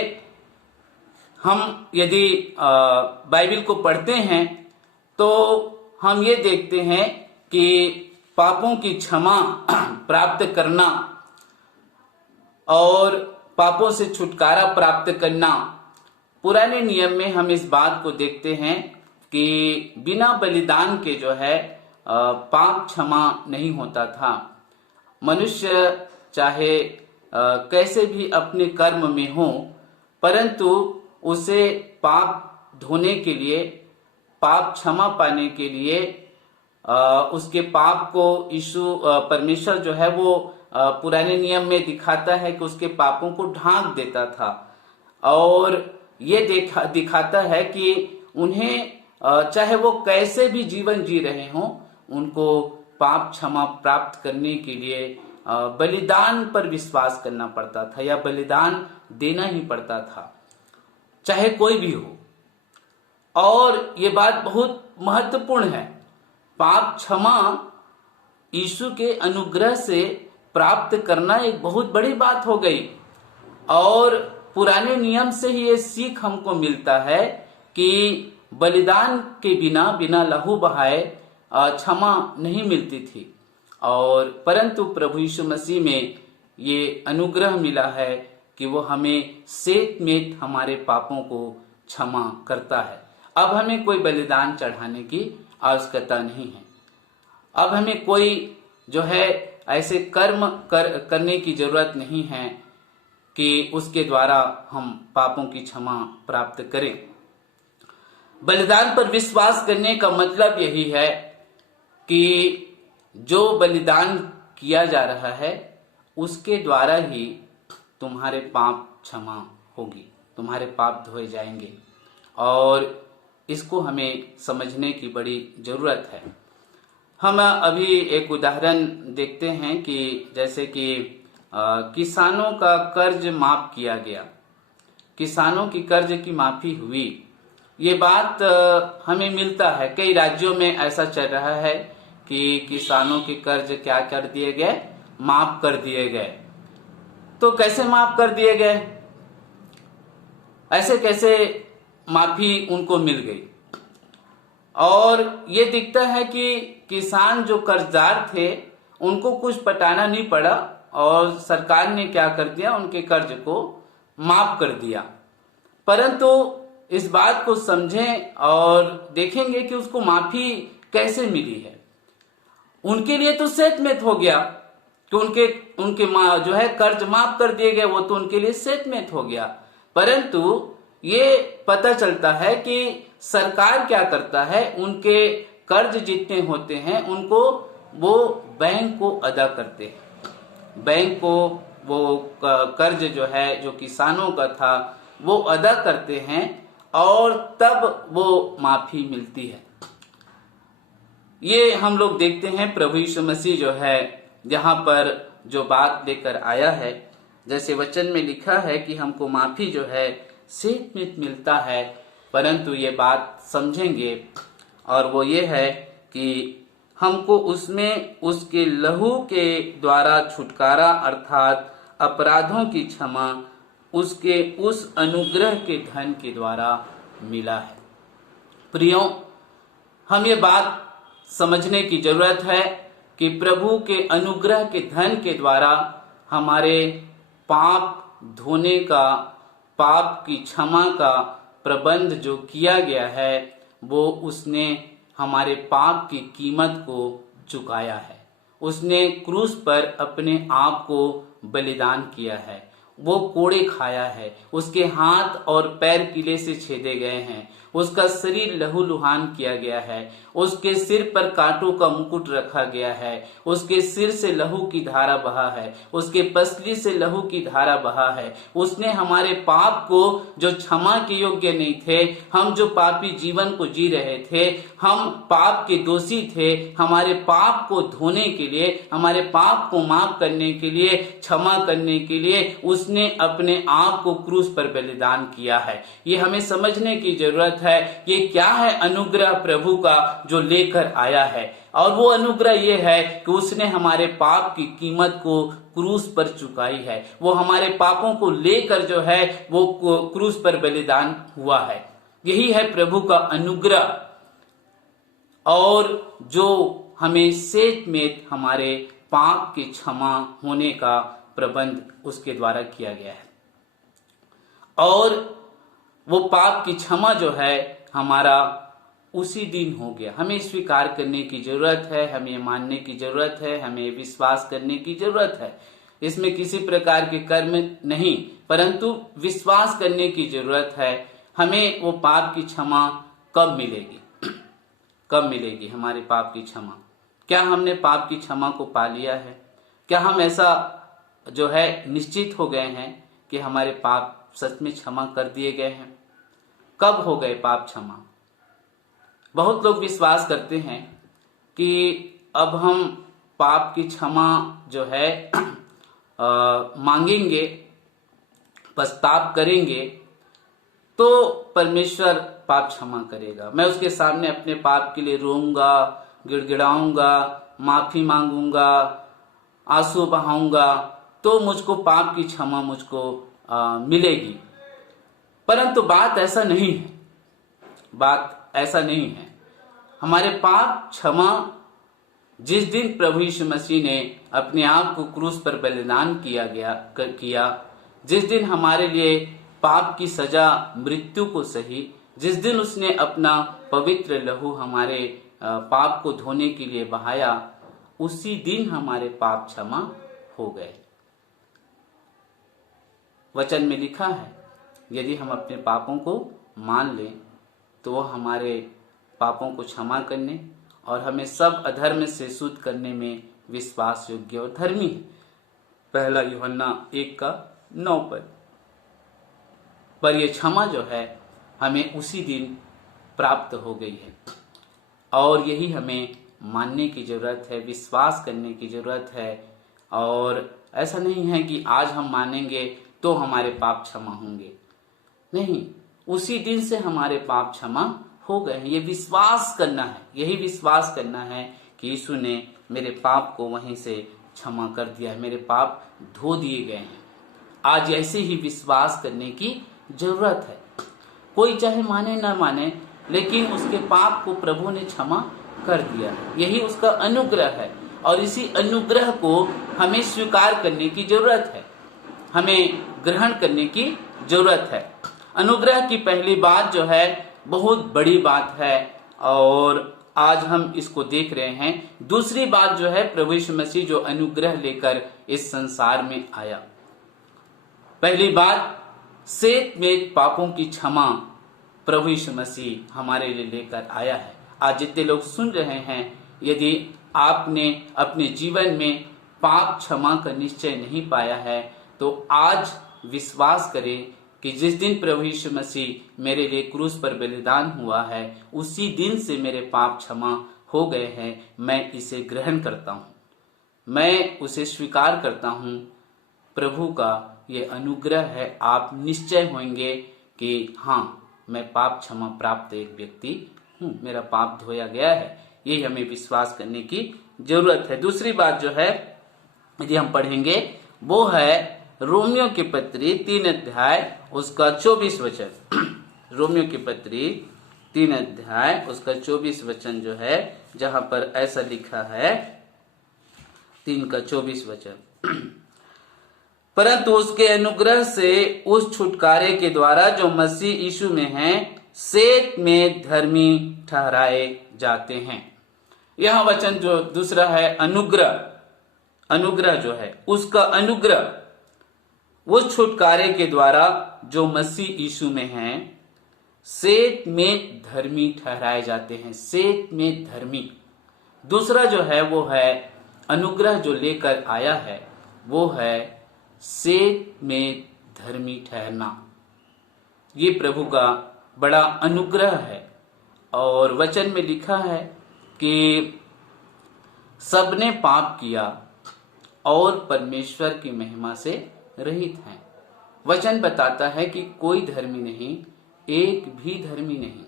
हम यदि बाइबल को पढ़ते हैं तो हम ये देखते हैं कि पापों की क्षमा प्राप्त करना और पापों से छुटकारा प्राप्त करना, पुराने नियम में हम इस बात को देखते हैं कि बिना बलिदान के जो है पाप क्षमा नहीं होता था। मनुष्य चाहे कैसे भी अपने कर्म में हो, परंतु उसे पाप धोने के लिए, पाप क्षमा पाने के लिए उसके पाप को यीशु परमेश्वर जो है वो पुराने नियम में दिखाता है कि उसके पापों को ढांक देता था और ये दिखाता है कि उन्हें चाहे वो कैसे भी जीवन जी रहे हों, उनको पाप क्षमा प्राप्त करने के लिए बलिदान पर विश्वास करना पड़ता था या बलिदान देना ही पड़ता था, चाहे कोई भी हो। और ये बात बहुत महत्वपूर्ण है। पाप क्षमा यीशु के अनुग्रह से प्राप्त करना एक बहुत बड़ी बात हो गई और पुराने नियम से ही ये सीख हमको मिलता है कि बलिदान के बिना लहू बहाए क्षमा नहीं मिलती थी, और परंतु प्रभु यीशु मसीह में ये अनुग्रह मिला है कि वो हमें सेत में हमारे पापों को क्षमा करता है। अब हमें कोई बलिदान चढ़ाने की आवश्यकता नहीं है। अब हमें कोई जो है ऐसे कर्म करने की जरूरत नहीं है कि उसके द्वारा हम पापों की क्षमा प्राप्त करें। बलिदान पर विश्वास करने का मतलब यही है कि जो बलिदान किया जा रहा है उसके द्वारा ही तुम्हारे पाप क्षमा होगी, तुम्हारे पाप धोए जाएंगे, और इसको हमें समझने की बड़ी जरूरत है। हम अभी एक उदाहरण देखते हैं कि जैसे कि किसानों का कर्ज माफ किया गया, किसानों की कर्ज की माफी हुई। ये बात हमें मिलता है, कई राज्यों में ऐसा चल रहा है कि किसानों के कर्ज क्या कर दिए गए, माफ कर दिए गए। तो कैसे माफ कर दिए गए, ऐसे कैसे माफी उनको मिल गई? और ये दिखता है कि किसान जो कर्जदार थे उनको कुछ पटाना नहीं पड़ा और सरकार ने क्या कर दिया, उनके कर्ज को माफ कर दिया। परंतु इस बात को समझें और देखेंगे कि उसको माफी कैसे मिली है। उनके लिए तो सेतमेत हो गया कि उनके जो है कर्ज माफ कर दिए गए, वो तो उनके लिए सेतमेत हो गया। परंतु ये पता चलता है कि सरकार क्या करता है, उनके कर्ज जितने होते हैं उनको वो बैंक को अदा करते हैं। बैंक को वो कर्ज जो है जो किसानों का था वो अदा करते हैं और तब वो माफी मिलती है। ये हम लोग देखते हैं प्रभु यीशु मसीह जो है यहाँ पर जो बात लेकर आया है, जैसे वचन में लिखा है कि हमको माफी जो है सेतमेत मिलता है, परंतु ये बात समझेंगे और वो ये है कि हमको उसमें उसके लहू के द्वारा छुटकारा अर्थात अपराधों की क्षमा उसके उस अनुग्रह के धन के द्वारा मिला है। प्रियों, हम ये बात समझने की जरूरत है कि प्रभु के अनुग्रह के धन के द्वारा हमारे पाप धोने का, पाप की क्षमा का प्रबंध जो किया गया है वो उसने हमारे पाप की कीमत को चुकाया है। उसने क्रूस पर अपने आप को बलिदान किया है। वो कोड़े खाया है, उसके हाथ और पैर कीले से छेदे गए हैं, उसका शरीर लहूलुहान किया गया है, उसके सिर पर कांटों का मुकुट रखा गया है, उसके सिर से लहू की धारा बहा है, उसके पसली से लहू की धारा बहा है। उसने हमारे पाप को, जो क्षमा के योग्य नहीं थे, हम जो पापी जीवन को जी रहे थे, हम पाप के दोषी थे, हमारे पाप को धोने के लिए, हमारे पाप को माफ करने के लिए, क्षमा करने के लिए उसने अपने आप को क्रूस पर बलिदान किया है। ये हमें समझने की जरूरत है, ये क्या है अनुग्रह प्रभु का जो लेकर आया है। और वो अनुग्रह ये है कि उसने हमारे पाप की कीमत को क्रूस पर चुकाई है। वो हमारे पापों को लेकर जो है वो क्रूस पर बलिदान हुआ है। यही है प्रभु का अनुग्रह, और जो हमें सेत में हमारे पाप की क्षमा होने का प्रबंध उसके द्वारा किया गया है। और वो पाप की क्षमा जो है हमारा उसी दिन हो गया। हमें स्वीकार करने की जरूरत है, हमें मानने की जरूरत है, हमें विश्वास करने की जरूरत है। इसमें किसी प्रकार के कर्म नहीं, परंतु विश्वास करने की जरूरत है। हमें वो पाप की क्षमा कब मिलेगी? कब मिलेगी हमारे पाप की क्षमा? क्या हमने पाप की क्षमा को पा लिया है? क्या हम ऐसा जो है निश्चित हो गए हैं कि हमारे पाप सच में क्षमा कर दिए गए हैं? कब हो गए पाप क्षमा? बहुत लोग विश्वास करते हैं कि अब हम पाप की क्षमा जो है मांगेंगे, पश्चाताप करेंगे तो परमेश्वर पाप क्षमा करेगा। मैं उसके सामने अपने पाप के लिए रोऊंगा, गिड़गिड़ाऊंगा, माफी मांगूंगा, आंसू बहाऊंगा तो मुझको पाप की क्षमा मुझको मिलेगी। परंतु बात ऐसा नहीं है, बात ऐसा नहीं है। हमारे पाप क्षमा जिस दिन प्रभु यीशु मसीह ने अपने आप को क्रूस पर बलिदान किया, जिस दिन हमारे लिए पाप की सजा मृत्यु को सही, जिस दिन उसने अपना पवित्र लहू हमारे पाप को धोने के लिए बहाया, उसी दिन हमारे पाप क्षमा हो गए। वचन में लिखा है, यदि हम अपने पापों को मान लें तो वो हमारे पापों को क्षमा करने और हमें सब अधर्म से शुद्ध करने में विश्वास योग्य और धर्मी है। पहला यूहन्ना 1:9 पर यह क्षमा जो है हमें उसी दिन प्राप्त हो गई है। और यही हमें मानने की जरूरत है, विश्वास करने की जरूरत है। और ऐसा नहीं है कि आज हम मानेंगे तो हमारे पाप क्षमा होंगे, नहीं, उसी दिन से हमारे पाप क्षमा हो गए हैं। ये विश्वास करना है, यही विश्वास करना है कि यीशु ने मेरे पाप को वहीं से क्षमा कर दिया है, मेरे पाप धो दिए गए हैं। आज ऐसे ही विश्वास करने की जरूरत है। कोई चाहे माने ना माने, लेकिन उसके पाप को प्रभु ने क्षमा कर दिया है। यही उसका अनुग्रह है और इसी अनुग्रह को हमें स्वीकार करने की जरूरत है, हमें ग्रहण करने की जरूरत है। अनुग्रह की पहली बात जो है बहुत बड़ी बात है और आज हम इसको देख रहे हैं। दूसरी बात जो है, प्रभु यीशु मसीह जो अनुग्रह लेकर इस संसार में आया। पहली बात, सेत में पापों की क्षमा प्रभु यीशु मसीह हमारे लिए लेकर आया है। आज जितने लोग सुन रहे हैं, यदि आपने अपने जीवन में पाप क्षमा का निश्चय नहीं पाया है तो आज विश्वास करें कि जिस दिन प्रभु यीशु मसीह मेरे लिए क्रूस पर बलिदान हुआ है, उसी दिन से मेरे पाप क्षमा हो गए हैं। मैं इसे ग्रहण करता हूँ, मैं उसे स्वीकार करता हूँ। प्रभु का ये अनुग्रह है। आप निश्चय होंगे कि हाँ, मैं पाप क्षमा प्राप्त एक व्यक्ति हूँ, मेरा पाप धोया गया है। यही हमें विश्वास करने की जरूरत है। दूसरी बात जो है यदि हम पढ़ेंगे वो है रोमियो की पत्री 3 अध्याय उसका 24 वचन। रोमियो की पत्री 3 अध्याय उसका 24 वचन जो है, जहां पर ऐसा लिखा है, 3 का 24 वचन। परंतु उसके अनुग्रह से उस छुटकारे के द्वारा जो मसीह यीशु में है, सेत में धर्मी ठहराए जाते हैं। यह वचन जो दूसरा है अनुग्रह, अनुग्रह जो है उसका अनुग्रह उस छुटकारे के द्वारा जो मसीह यीशु में है, सेत में धर्मी ठहराए जाते हैं। सेत में धर्मी। दूसरा जो है वो है अनुग्रह जो लेकर आया है, वो है सेत में धर्मी ठहरना। ये प्रभु का बड़ा अनुग्रह है। और वचन में लिखा है कि सबने पाप किया और परमेश्वर की महिमा से रहित हैं। वचन बताता है कि कोई धर्मी नहीं, एक भी धर्मी नहीं,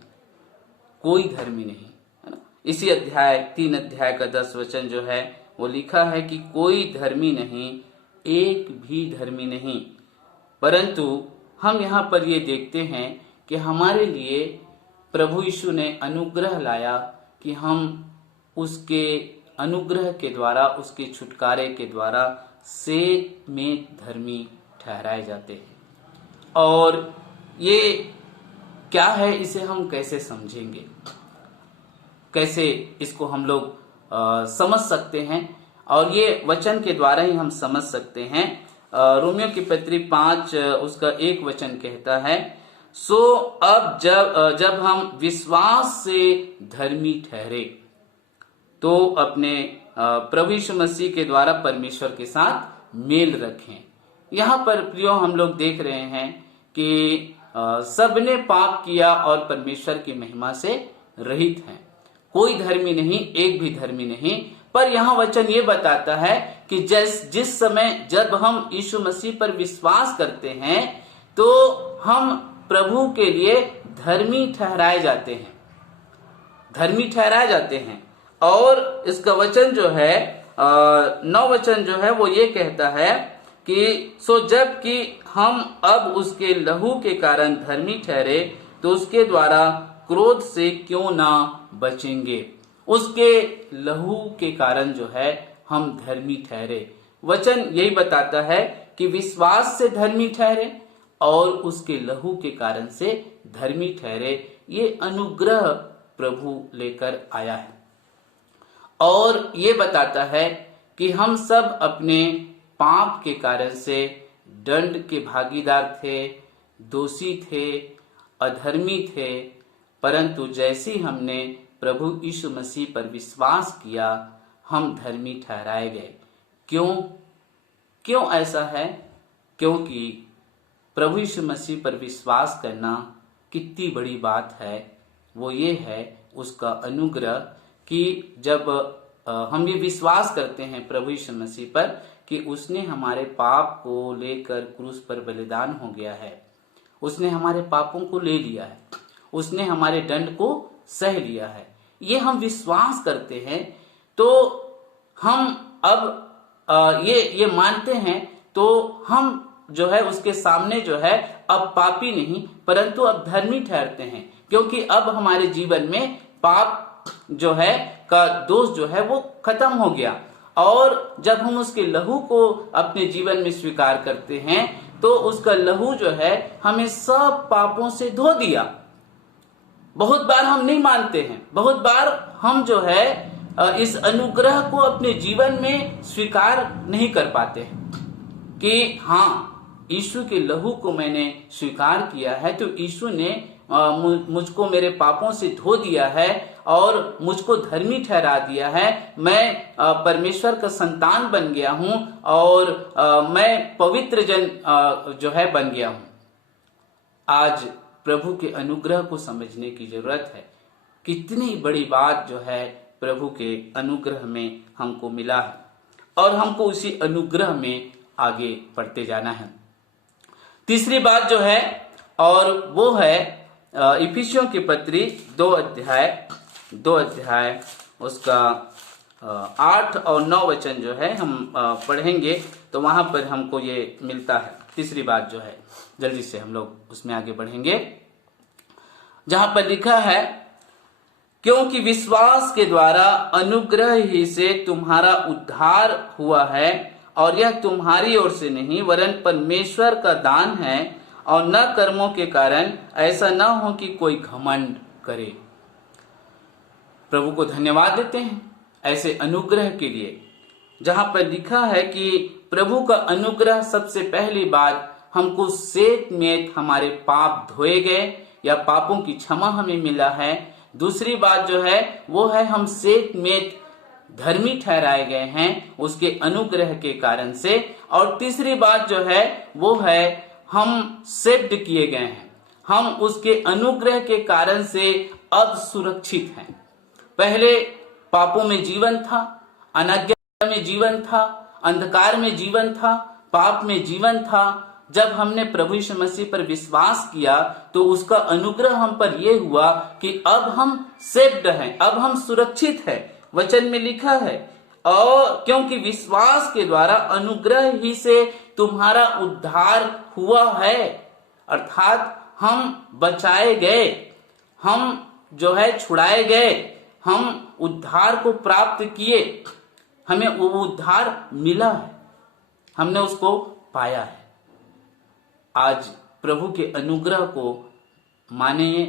कोई धर्मी नहीं, है ना। इसी अध्याय 3 अध्याय का 10 वचन जो है वो लिखा है कि कोई धर्मी नहीं, एक भी धर्मी नहीं। परंतु हम यहाँ पर ये देखते हैं कि हमारे लिए प्रभु यीशु ने अनुग्रह लाया कि हम उसके अनुग्रह के द्वारा, उसके छुटकारे के द्वारा सेत में धर्मी ठहराए जाते हैं। और ये क्या है, इसे हम कैसे समझेंगे, कैसे इसको हम लोग समझ सकते हैं? और ये वचन के द्वारा ही हम समझ सकते हैं। रोमियो की पत्री 5 उसका 1 वचन कहता है, सो अब जब हम विश्वास से धर्मी ठहरे तो अपने प्रभु यीशु मसीह के द्वारा परमेश्वर के साथ मेल रखें। यहाँ पर प्रियो हम लोग देख रहे हैं कि सबने पाप किया और परमेश्वर की महिमा से रहित हैं। कोई धर्मी नहीं, एक भी धर्मी नहीं। पर यहाँ वचन ये बताता है कि जिस समय जब हम यीशु मसीह पर विश्वास करते हैं तो हम प्रभु के लिए धर्मी ठहराए जाते हैं, धर्मी ठहराए जाते हैं। और इसका वचन जो है 9 वचन जो है वो ये कहता है कि सो जब कि हम अब उसके लहू के कारण धर्मी ठहरे तो उसके द्वारा क्रोध से क्यों ना बचेंगे। उसके लहू के कारण जो है हम धर्मी ठहरे। वचन यही बताता है कि विश्वास से धर्मी ठहरे और उसके लहू के कारण से धर्मी ठहरे। ये अनुग्रह प्रभु लेकर आया है। और ये बताता है कि हम सब अपने पाप के कारण से दंड के भागीदार थे, दोषी थे, अधर्मी थे। परंतु जैसे ही हमने प्रभु यीशु मसीह पर विश्वास किया, हम धर्मी ठहराए गए। क्यों ऐसा है? क्योंकि प्रभु यीशु मसीह पर विश्वास करना कितनी बड़ी बात है। वो ये है उसका अनुग्रह कि जब हम ये विश्वास करते हैं प्रभु यीशु मसीह पर कि उसने हमारे पाप को लेकर क्रूस पर बलिदान हो गया है, उसने हमारे पापों को ले लिया है, उसने हमारे दंड को सह लिया है, ये हम विश्वास करते हैं तो हम अब ये मानते हैं तो हम जो है उसके सामने जो है अब पापी नहीं परंतु अब धर्मी ठहरते हैं। क्योंकि अब हमारे जीवन में पाप जो है का दोष जो है वो खत्म हो गया। और जब हम उसके लहू को अपने जीवन में स्वीकार करते हैं तो उसका लहू जो है हमें सब पापों से धो दिया। बहुत बार हम नहीं मानते हैं, बहुत बार हम जो है इस अनुग्रह को अपने जीवन में स्वीकार नहीं कर पाते हैं कि हाँ, यीशु के लहू को मैंने स्वीकार किया है तो यीशु ने मुझको मेरे पापों से धो दिया है और मुझको धर्मी ठहरा दिया है। मैं परमेश्वर का संतान बन गया हूं और मैं पवित्र जन जो है बन गया हूं। आज प्रभु के अनुग्रह को समझने की जरूरत है। कितनी बड़ी बात जो है प्रभु के अनुग्रह में हमको मिला है और हमको उसी अनुग्रह में आगे बढ़ते जाना है। तीसरी बात जो है और वो है इफिसियों की पत्री 2 अध्याय उसका 8 और 9 वचन जो है हम पढ़ेंगे तो वहां पर हमको ये मिलता है। तीसरी बात जो है जल्दी से हम लोग उसमें आगे बढ़ेंगे, जहां पर लिखा है क्योंकि विश्वास के द्वारा अनुग्रह ही से तुम्हारा उद्धार हुआ है और यह तुम्हारी ओर से नहीं वरन परमेश्वर का दान है और न कर्मों के कारण ऐसा न हो कि कोई घमंड करे। प्रभु को धन्यवाद देते हैं ऐसे अनुग्रह के लिए, जहां पर लिखा है कि प्रभु का अनुग्रह सबसे पहली बात हमको सेत में हमारे पाप धोए गए या पापों की क्षमा हमें मिला है। दूसरी बात जो है वो है हम सेत में धर्मी ठहराए गए हैं उसके अनुग्रह के कारण से। और तीसरी बात जो है वो है हम सेव्ड किए गए हैं, हम उसके अनुग्रह के कारण से अब सुरक्षित हैं। पहले पापों में जीवन था, अनाज्ञा में जीवन था, अंधकार में जीवन था, पाप में जीवन था। जब हमने प्रभु यीशु मसीह पर विश्वास किया तो उसका अनुग्रह हम पर यह हुआ कि अब हम सेव्ड हैं, अब हम सुरक्षित हैं। वचन में लिखा है और क्योंकि विश्वास के द्वारा अनुग्रह ही से तुम्हारा उद्धार हुआ है, अर्थात हम बचाए गए, हम जो है छुड़ाए गए, हम उद्धार को प्राप्त किए, हमें वो उद्धार मिला है, हमने उसको पाया है। आज प्रभु के अनुग्रह को मानिए,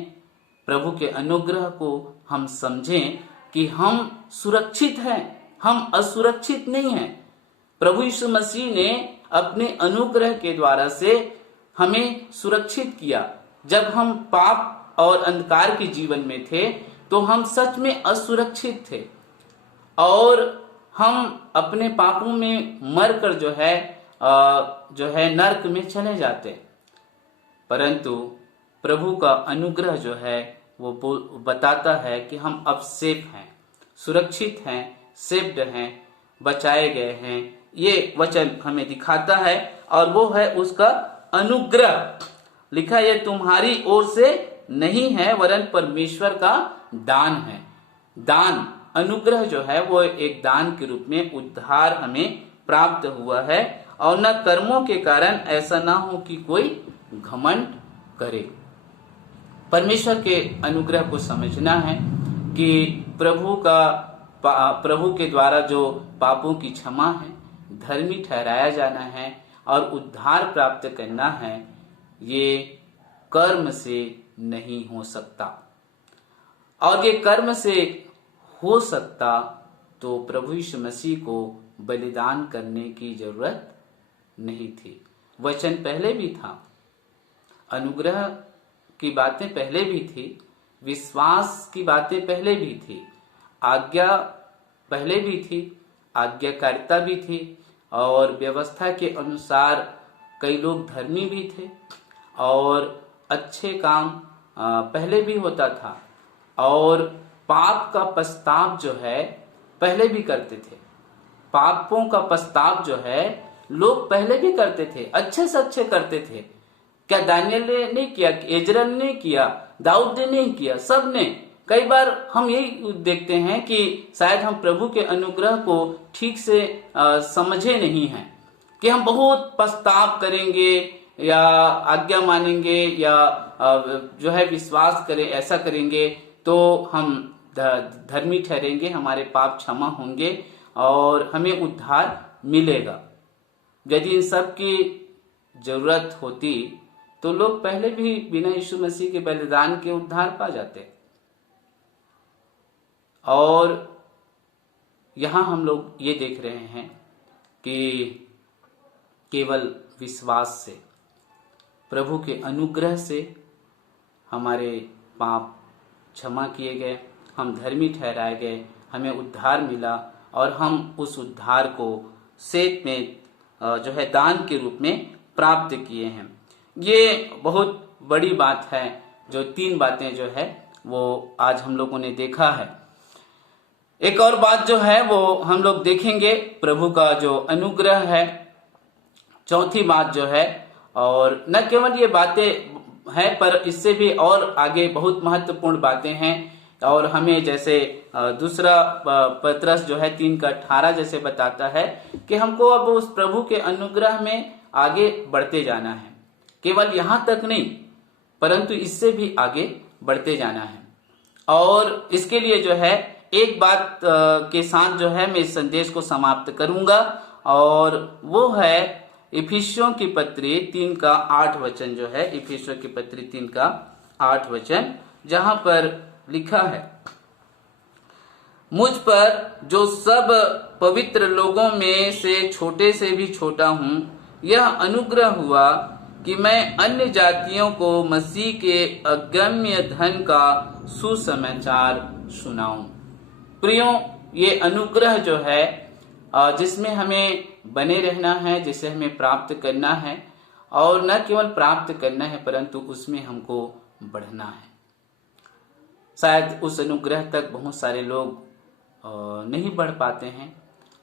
प्रभु के अनुग्रह को हम समझें कि हम सुरक्षित हैं, हम असुरक्षित नहीं हैं। प्रभु यीशु मसीह ने अपने अनुग्रह के द्वारा से हमें सुरक्षित किया। जब हम पाप और अंधकार के जीवन में थे तो हम सच में असुरक्षित थे और हम अपने पापों में मरकर जो है नरक में चले जाते। परंतु प्रभु का अनुग्रह जो है वो बताता है कि हम अब सेफ हैं, सुरक्षित हैं, सेव्ड हैं, बचाए गए हैं। ये वचन हमें दिखाता है और वो है उसका अनुग्रह। लिखा ये तुम्हारी ओर से नहीं है वरन परमेश्वर का दान है। दान, अनुग्रह जो है वो एक दान के रूप में उद्धार हमें प्राप्त हुआ है और न कर्मों के कारण ऐसा ना हो कि कोई घमंड करे। परमेश्वर के अनुग्रह को समझना है कि प्रभु के द्वारा जो पापों की क्षमा है, धर्मी ठहराया जाना है और उद्धार प्राप्त करना है, ये कर्म से नहीं हो सकता। और ये कर्म से हो सकता तो प्रभु यीशु मसीह को बलिदान करने की जरूरत नहीं थी। वचन पहले भी था, अनुग्रह की बातें पहले भी थी, विश्वास की बातें पहले भी थी, आज्ञा पहले भी थी, आज्ञाकारिता भी थी और व्यवस्था के अनुसार कई लोग धर्मी भी थे और अच्छे काम पहले भी होता था और पाप का पछताव जो है पहले भी करते थे। पापों का पछताव जो है लोग पहले भी करते थे, अच्छे से अच्छे करते थे। क्या दानियल ने नहीं किया, एजरा ने नहीं किया, दाऊद ने नहीं किया, सब ने। कई बार हम यही देखते हैं कि शायद हम प्रभु के अनुग्रह को ठीक से समझे नहीं हैं कि हम बहुत पछताव करेंगे या आज्ञा मानेंगे या जो है विश्वास करें, ऐसा करेंगे तो हम धर्मी ठहरेंगे, हमारे पाप क्षमा होंगे और हमें उद्धार मिलेगा। यदि इन सब की जरूरत होती तो लोग पहले भी बिना यीशु मसीह के बलिदान के उद्धार पा जाते। और यहां हम लोग ये देख रहे हैं कि केवल विश्वास से, प्रभु के अनुग्रह से हमारे पाप क्षमा किए गए, हम धर्मी ठहराए गए, हमें उद्धार मिला और हम उस उद्धार को सेत में जो है दान के रूप में प्राप्त किए हैं। ये बहुत बड़ी बात है। जो तीन बातें जो है वो आज हम लोगों ने देखा है। एक और बात जो है वो हम लोग देखेंगे, प्रभु का जो अनुग्रह है। चौथी बात जो है, और न केवल ये बातें हैं पर इससे भी और आगे बहुत महत्वपूर्ण बातें हैं और हमें जैसे दूसरा पत्रस जो है 3:18 जैसे बताता है कि हमको अब उस प्रभु के अनुग्रह में आगे बढ़ते जाना है। केवल यहाँ तक नहीं परंतु इससे भी आगे बढ़ते जाना है। और इसके लिए जो है एक बात के साथ जो है मैं इस संदेश को समाप्त करूंगा और वो है इफिसियों की पत्री 3 का 8 वचन जो है, इफिसियों की पत्री 3 का 8 वचन, जहां पर लिखा है, मुझ पर जो सब पवित्र लोगों में से छोटे से भी छोटा हूं, यह अनुग्रह हुआ कि मैं अन्य जातियों को मसीह के अगम्य धन का सुसमाचार सुनाऊं। प्रियों, ये अनुग्रह जो है जिसमें हमें बने रहना है, जिसे हमें प्राप्त करना है, और न केवल प्राप्त करना है परंतु उसमें हमको बढ़ना है। शायद उस अनुग्रह तक बहुत सारे लोग नहीं बढ़ पाते हैं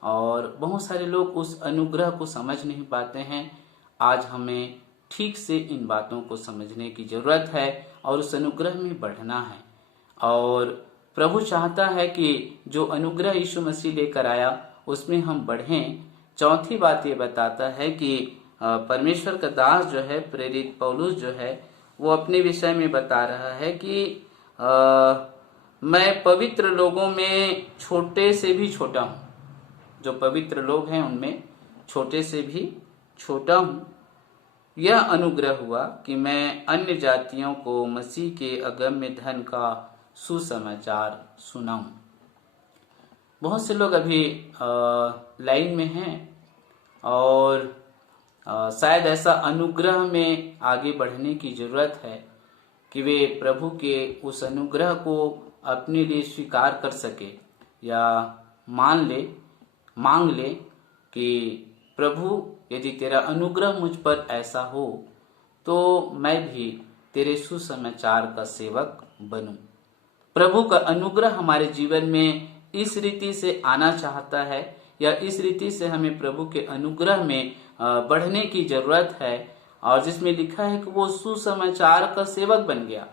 और बहुत सारे लोग उस अनुग्रह को समझ नहीं पाते हैं। आज हमें ठीक से इन बातों को समझने की जरूरत है और उस अनुग्रह में बढ़ना है। और प्रभु चाहता है कि जो अनुग्रह यीशु मसीह लेकर आया उसमें हम बढ़ें। चौथी बात ये बताता है कि परमेश्वर का दास जो है, प्रेरित पौलुस जो है, वो अपने विषय में बता रहा है कि मैं पवित्र लोगों में छोटे से भी छोटा हूँ। जो पवित्र लोग हैं उनमें छोटे से भी छोटा हूँ। यह अनुग्रह हुआ कि मैं अन्य जातियों को मसीह के अगम्य धन का सुसमाचार सुनाऊं। बहुत से लोग अभी लाइन में हैं और शायद ऐसा अनुग्रह में आगे बढ़ने की जरूरत है कि वे प्रभु के उस अनुग्रह को अपने लिए स्वीकार कर सके या मांग ले कि प्रभु, यदि तेरा अनुग्रह मुझ पर ऐसा हो तो मैं भी तेरे सुसमाचार का सेवक बनूं। प्रभु का अनुग्रह हमारे जीवन में इस रीति से आना चाहता है या इस रीति से हमें प्रभु के अनुग्रह में बढ़ने की जरूरत है, और जिसमें लिखा है कि वो सुसमाचार का सेवक बन गया,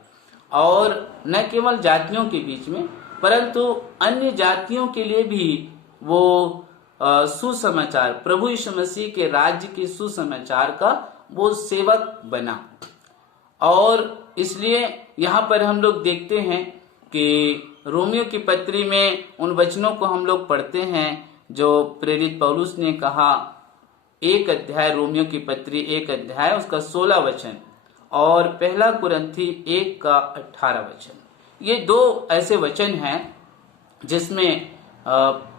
और न केवल जातियों के बीच में परंतु अन्य जातियों के लिए भी वो सुसमाचार, प्रभु यीशु मसीह के राज्य के सुसमाचार का वो सेवक बना। और इसलिए यहाँ पर हम लोग देखते हैं कि रोमियो की पत्री में उन वचनों को हम लोग पढ़ते हैं जो प्रेरित पौलुस ने कहा। 1 अध्याय, रोमियो की पत्री 1 अध्याय उसका 16 वचन और 1 कुरिन्थी 1 का 18 वचन। ये 2 ऐसे वचन हैं जिसमें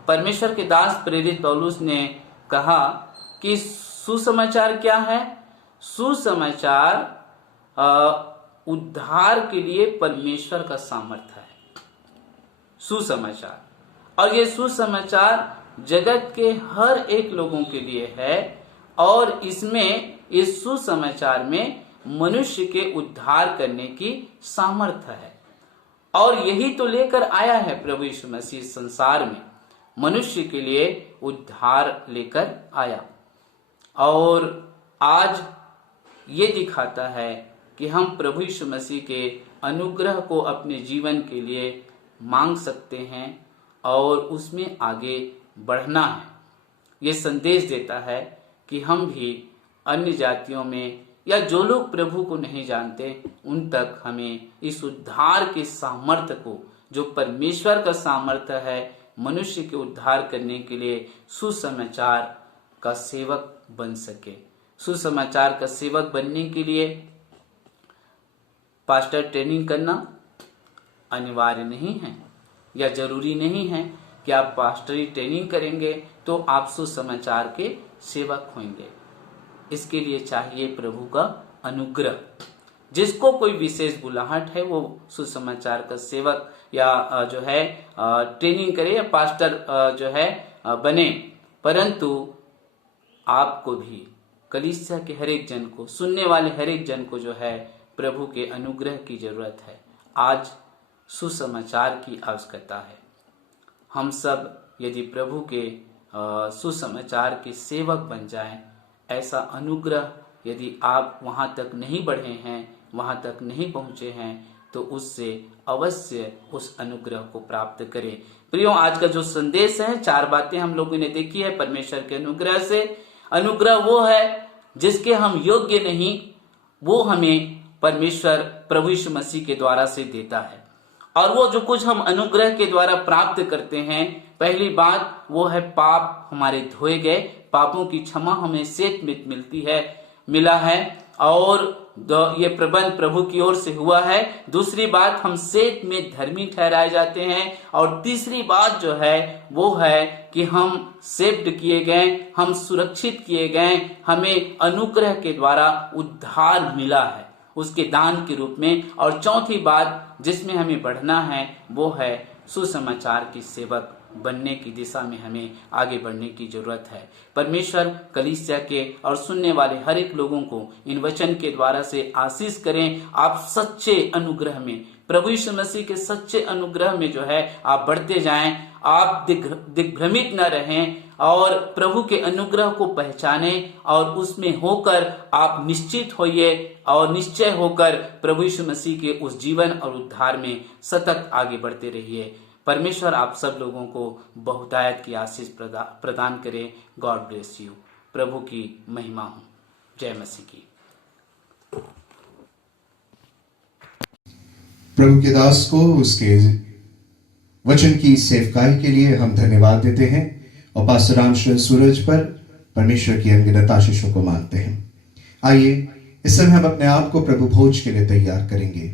परमेश्वर के दास प्रेरित पौलुस ने कहा कि सुसमाचार क्या है। सुसमाचार उद्धार के लिए परमेश्वर का सामर्थ्य है, सुसमाचार। और ये सुसमाचार जगत के हर एक लोगों के लिए है, और इसमें, इस सुसमाचार में मनुष्य के उद्धार करने की सामर्थ्य है। और यही तो लेकर आया है प्रभु यीशु मसीह संसार में, मनुष्य के लिए उद्धार लेकर आया। और आज ये दिखाता है कि हम प्रभु यीशु मसीह के अनुग्रह को अपने जीवन के लिए मांग सकते हैं और उसमें आगे बढ़ना है। ये संदेश देता है कि हम भी अन्य जातियों में या जो लोग प्रभु को नहीं जानते उन तक हमें इस उद्धार के सामर्थ्य को, जो परमेश्वर का सामर्थ्य है मनुष्य के उद्धार करने के लिए, सुसमाचार का सेवक बन सके। सुसमाचार का सेवक बनने के लिए पास्टर ट्रेनिंग करना अनिवार्य नहीं है या जरूरी नहीं है कि आप पास्टरी ट्रेनिंग करेंगे तो आप सुसमाचार के सेवक होंगे। इसके लिए चाहिए प्रभु का अनुग्रह। जिसको कोई विशेष बुलाहट है वो सुसमाचार का सेवक या जो है ट्रेनिंग करे या पास्टर जो है बने, परंतु आपको भी, कलीसिया के हर एक जन को, सुनने वाले हर एक जन को जो है प्रभु के अनुग्रह की जरूरत है। आज सुसमाचार की आवश्यकता है। हम सब यदि प्रभु के सुसमाचार के सेवक बन जाएं, ऐसा अनुग्रह यदि आप वहां तक नहीं बढ़े हैं, वहां तक नहीं पहुंचे हैं, तो उससे अवश्य उस अनुग्रह को प्राप्त करें। प्रियों, आज का जो संदेश है, 4 बातें हम लोगों ने देखी है परमेश्वर के अनुग्रह से। अनुग्रह वो है जिसके हम योग्य नहीं, वो हमें परमेश्वर प्रभु यीशु मसीह के द्वारा से देता है। और वो जो कुछ हम अनुग्रह के द्वारा प्राप्त करते हैं, पहली बात वो है पाप हमारे धोए गए, पापों की क्षमा हमें सेत में मिला है और ये प्रबंध प्रभु की ओर से हुआ है। दूसरी बात, हम सेत में धर्मी ठहराए जाते हैं। और तीसरी बात जो है वो है कि हम सेव्ड किए गए, हम सुरक्षित किए गए, हमें अनुग्रह के द्वारा उद्धार मिला है उसके दान के रूप में। और चौथी बात जिसमें हमें बढ़ना है वो है सुसमाचार की सेवक बनने की दिशा में हमें आगे बढ़ने की जरूरत है। परमेश्वर कलीसिया के और सुनने वाले हर एक लोगों को इन वचन के द्वारा से आशीष करें। आप सच्चे अनुग्रह में, प्रभु यीशु मसीह के सच्चे अनुग्रह में जो है आप बढ़ते जाएं, आप दिग्भ्रमित न रहें और प्रभु के अनुग्रह को पहचानें और उसमें होकर आप निश्चित होइए और निश्चय होकर प्रभु यीशु मसीह के उस जीवन और उद्धार में सतत आगे बढ़ते रहिए। परमेश्वर आप सब लोगों को बहुतायत की आशीष प्रदान करे। God bless you. प्रभु की महिमा हो। जय मसीह की। प्रभु के दास को उसके वचन की सेवकाई के लिए हम धन्यवाद देते हैं और पास्टर रामशरण सूरज पर परमेश्वर की अनगिनत आशीषों को मानते हैं। आइए इस समय हम अपने आप को प्रभु भोज के लिए तैयार करेंगे।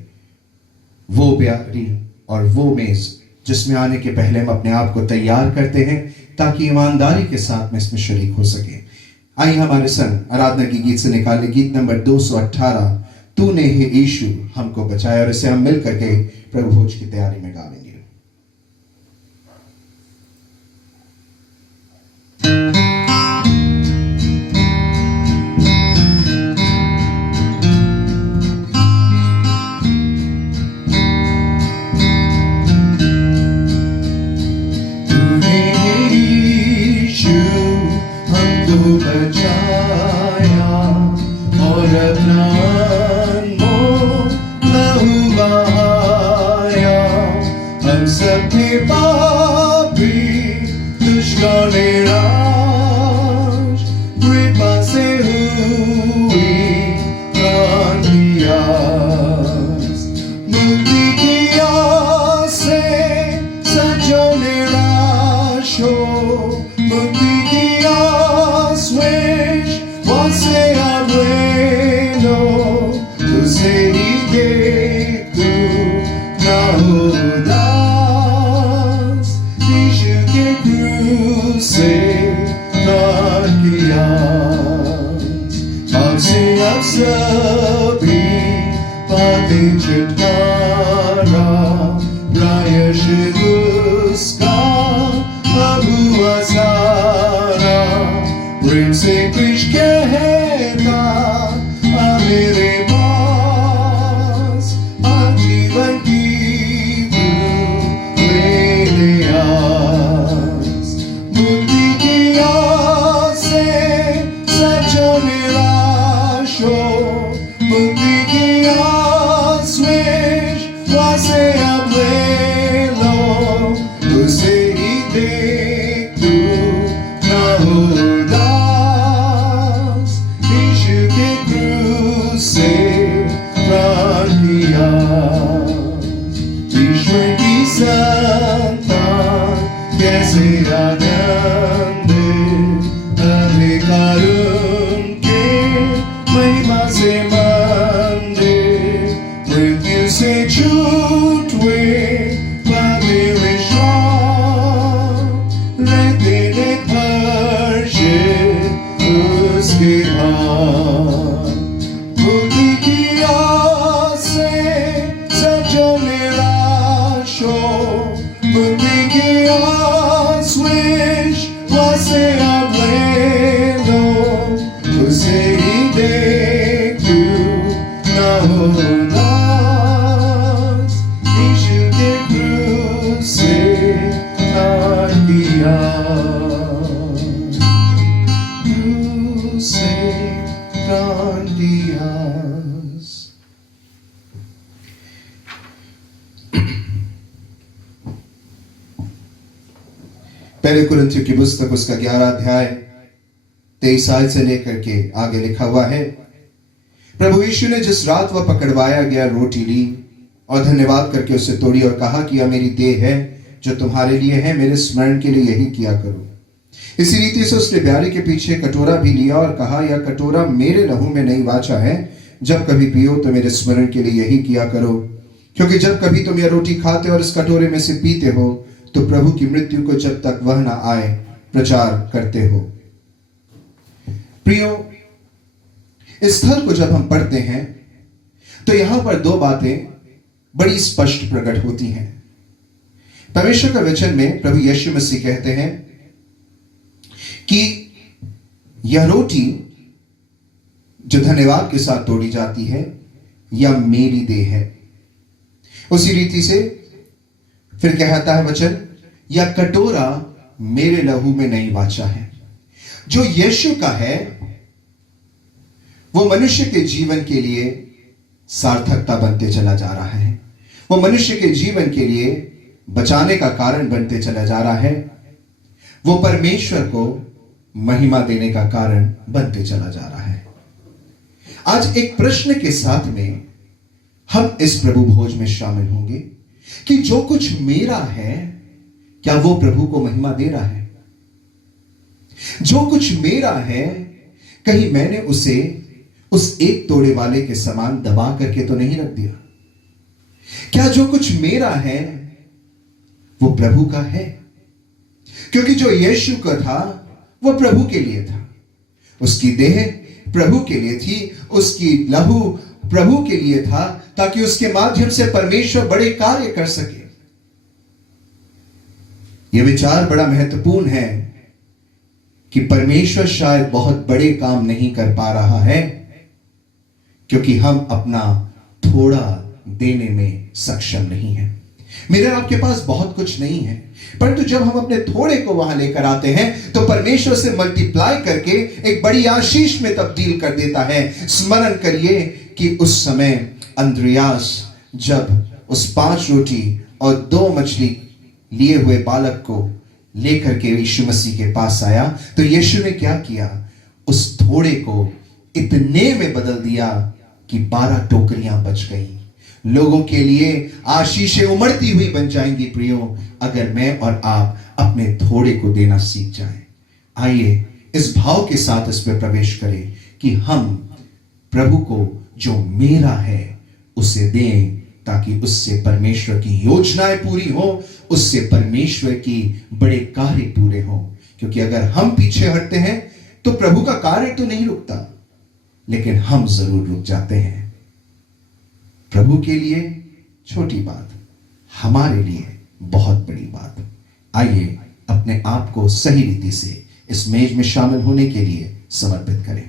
वो ब्यारी और वो मेज जिसमें आने के पहले हम अपने आप को तैयार करते हैं ताकि ईमानदारी के साथ में इसमें शरीक हो सके। आइए हमारे संग आराधना की गीत से निकाले गीत नंबर 218, तूने ही यीशु हमको बचाया, और इसे हम मिल करके प्रभु भोज की तैयारी में गाएंगे। पहले कुरिन्थियों की पुस्तक उसका 11 अध्याय 23 आयत से लेकर के आगे लिखा हुआ है, प्रभु यीशु ने जिस रात वह पकड़वाया गया रोटी ली और धन्यवाद करके उसे तोड़ी और कहा कि यह मेरी देह है जो तुम्हारे लिए है, मेरे स्मरण के लिए यही किया करो। इसी रीति से उसने ब्यारी के पीछे कटोरा भी लिया और कहा, यह कटोरा मेरे लहू में नई वाचा है, जब कभी पियो तो मेरे स्मरण के लिए यही किया करो। क्योंकि जब कभी तुम यह रोटी खाते और इस कटोरे में से पीते हो तो प्रभु की मृत्यु को जब तक वह ना आए प्रचार करते हो। प्रियो, इस स्थल को जब हम पढ़ते हैं तो यहां पर दो बातें बड़ी स्पष्ट प्रकट होती हैं। परमेश्वर का वचन में प्रभु यीशु मसीह कहते हैं कि यह रोटी जो धन्यवाद के साथ तोड़ी जाती है यह मेरी देह है। उसी रीति से फिर कहता है वचन, यह कटोरा मेरे लहू में नई वाचा है। जो यीशु का है वो मनुष्य के जीवन के लिए सार्थकता बनते चला जा रहा है, वो मनुष्य के जीवन के लिए बचाने का कारण बनते चला जा रहा है, वो परमेश्वर को महिमा देने का कारण बनते चला जा रहा है। आज एक प्रश्न के साथ में हम इस प्रभु भोज में शामिल होंगे कि जो कुछ मेरा है क्या वो प्रभु को महिमा दे रहा है? जो कुछ मेरा है कहीं मैंने उसे उस एक तोड़े वाले के समान दबा करके तो नहीं रख दिया? क्या जो कुछ मेरा है वो प्रभु का है? क्योंकि जो यीशु का था वो प्रभु के लिए था, उसकी देह प्रभु के लिए थी, उसकी लहू प्रभु के लिए था, ताकि उसके माध्यम से परमेश्वर बड़े कार्य कर सके। यह विचार बड़ा महत्वपूर्ण है कि परमेश्वर शायद बहुत बड़े काम नहीं कर पा रहा है क्योंकि हम अपना थोड़ा देने में सक्षम नहीं है। मेरे आपके पास बहुत कुछ नहीं है, परंतु जब हम अपने थोड़े को वहां लेकर आते हैं तो परमेश्वर से मल्टीप्लाई करके एक बड़ी आशीष में तब्दील कर देता है। स्मरण करिए कि उस समय अंद्रियास जब उस 5 रोटी और 2 मछली लिए हुए बालक को लेकर के यीशु मसीह के पास आया तो यीशु ने क्या किया? उस थोड़े को इतने में बदल दिया कि 12 टोकरियां बच गई। लोगों के लिए आशीषें उमड़ती हुई बन जाएंगी प्रियो, अगर मैं और आप अपने थोड़े को देना सीख जाएं। आइए इस भाव के साथ इस पर प्रवेश करें कि हम प्रभु को जो मेरा है उसे दें, ताकि उससे परमेश्वर की योजनाएं पूरी हो, उससे परमेश्वर की बड़े कार्य पूरे हों। क्योंकि अगर हम पीछे हटते हैं तो प्रभु का कार्य तो नहीं रुकता, लेकिन हम जरूर रुक जाते हैं। प्रभु के लिए छोटी बात, हमारे लिए बहुत बड़ी बात। आइए अपने आप को सही रीति से इस मेज में शामिल होने के लिए समर्पित करें।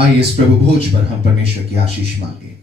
आइए इस प्रभु भोज पर हम परमेश्वर की आशीष मांगे।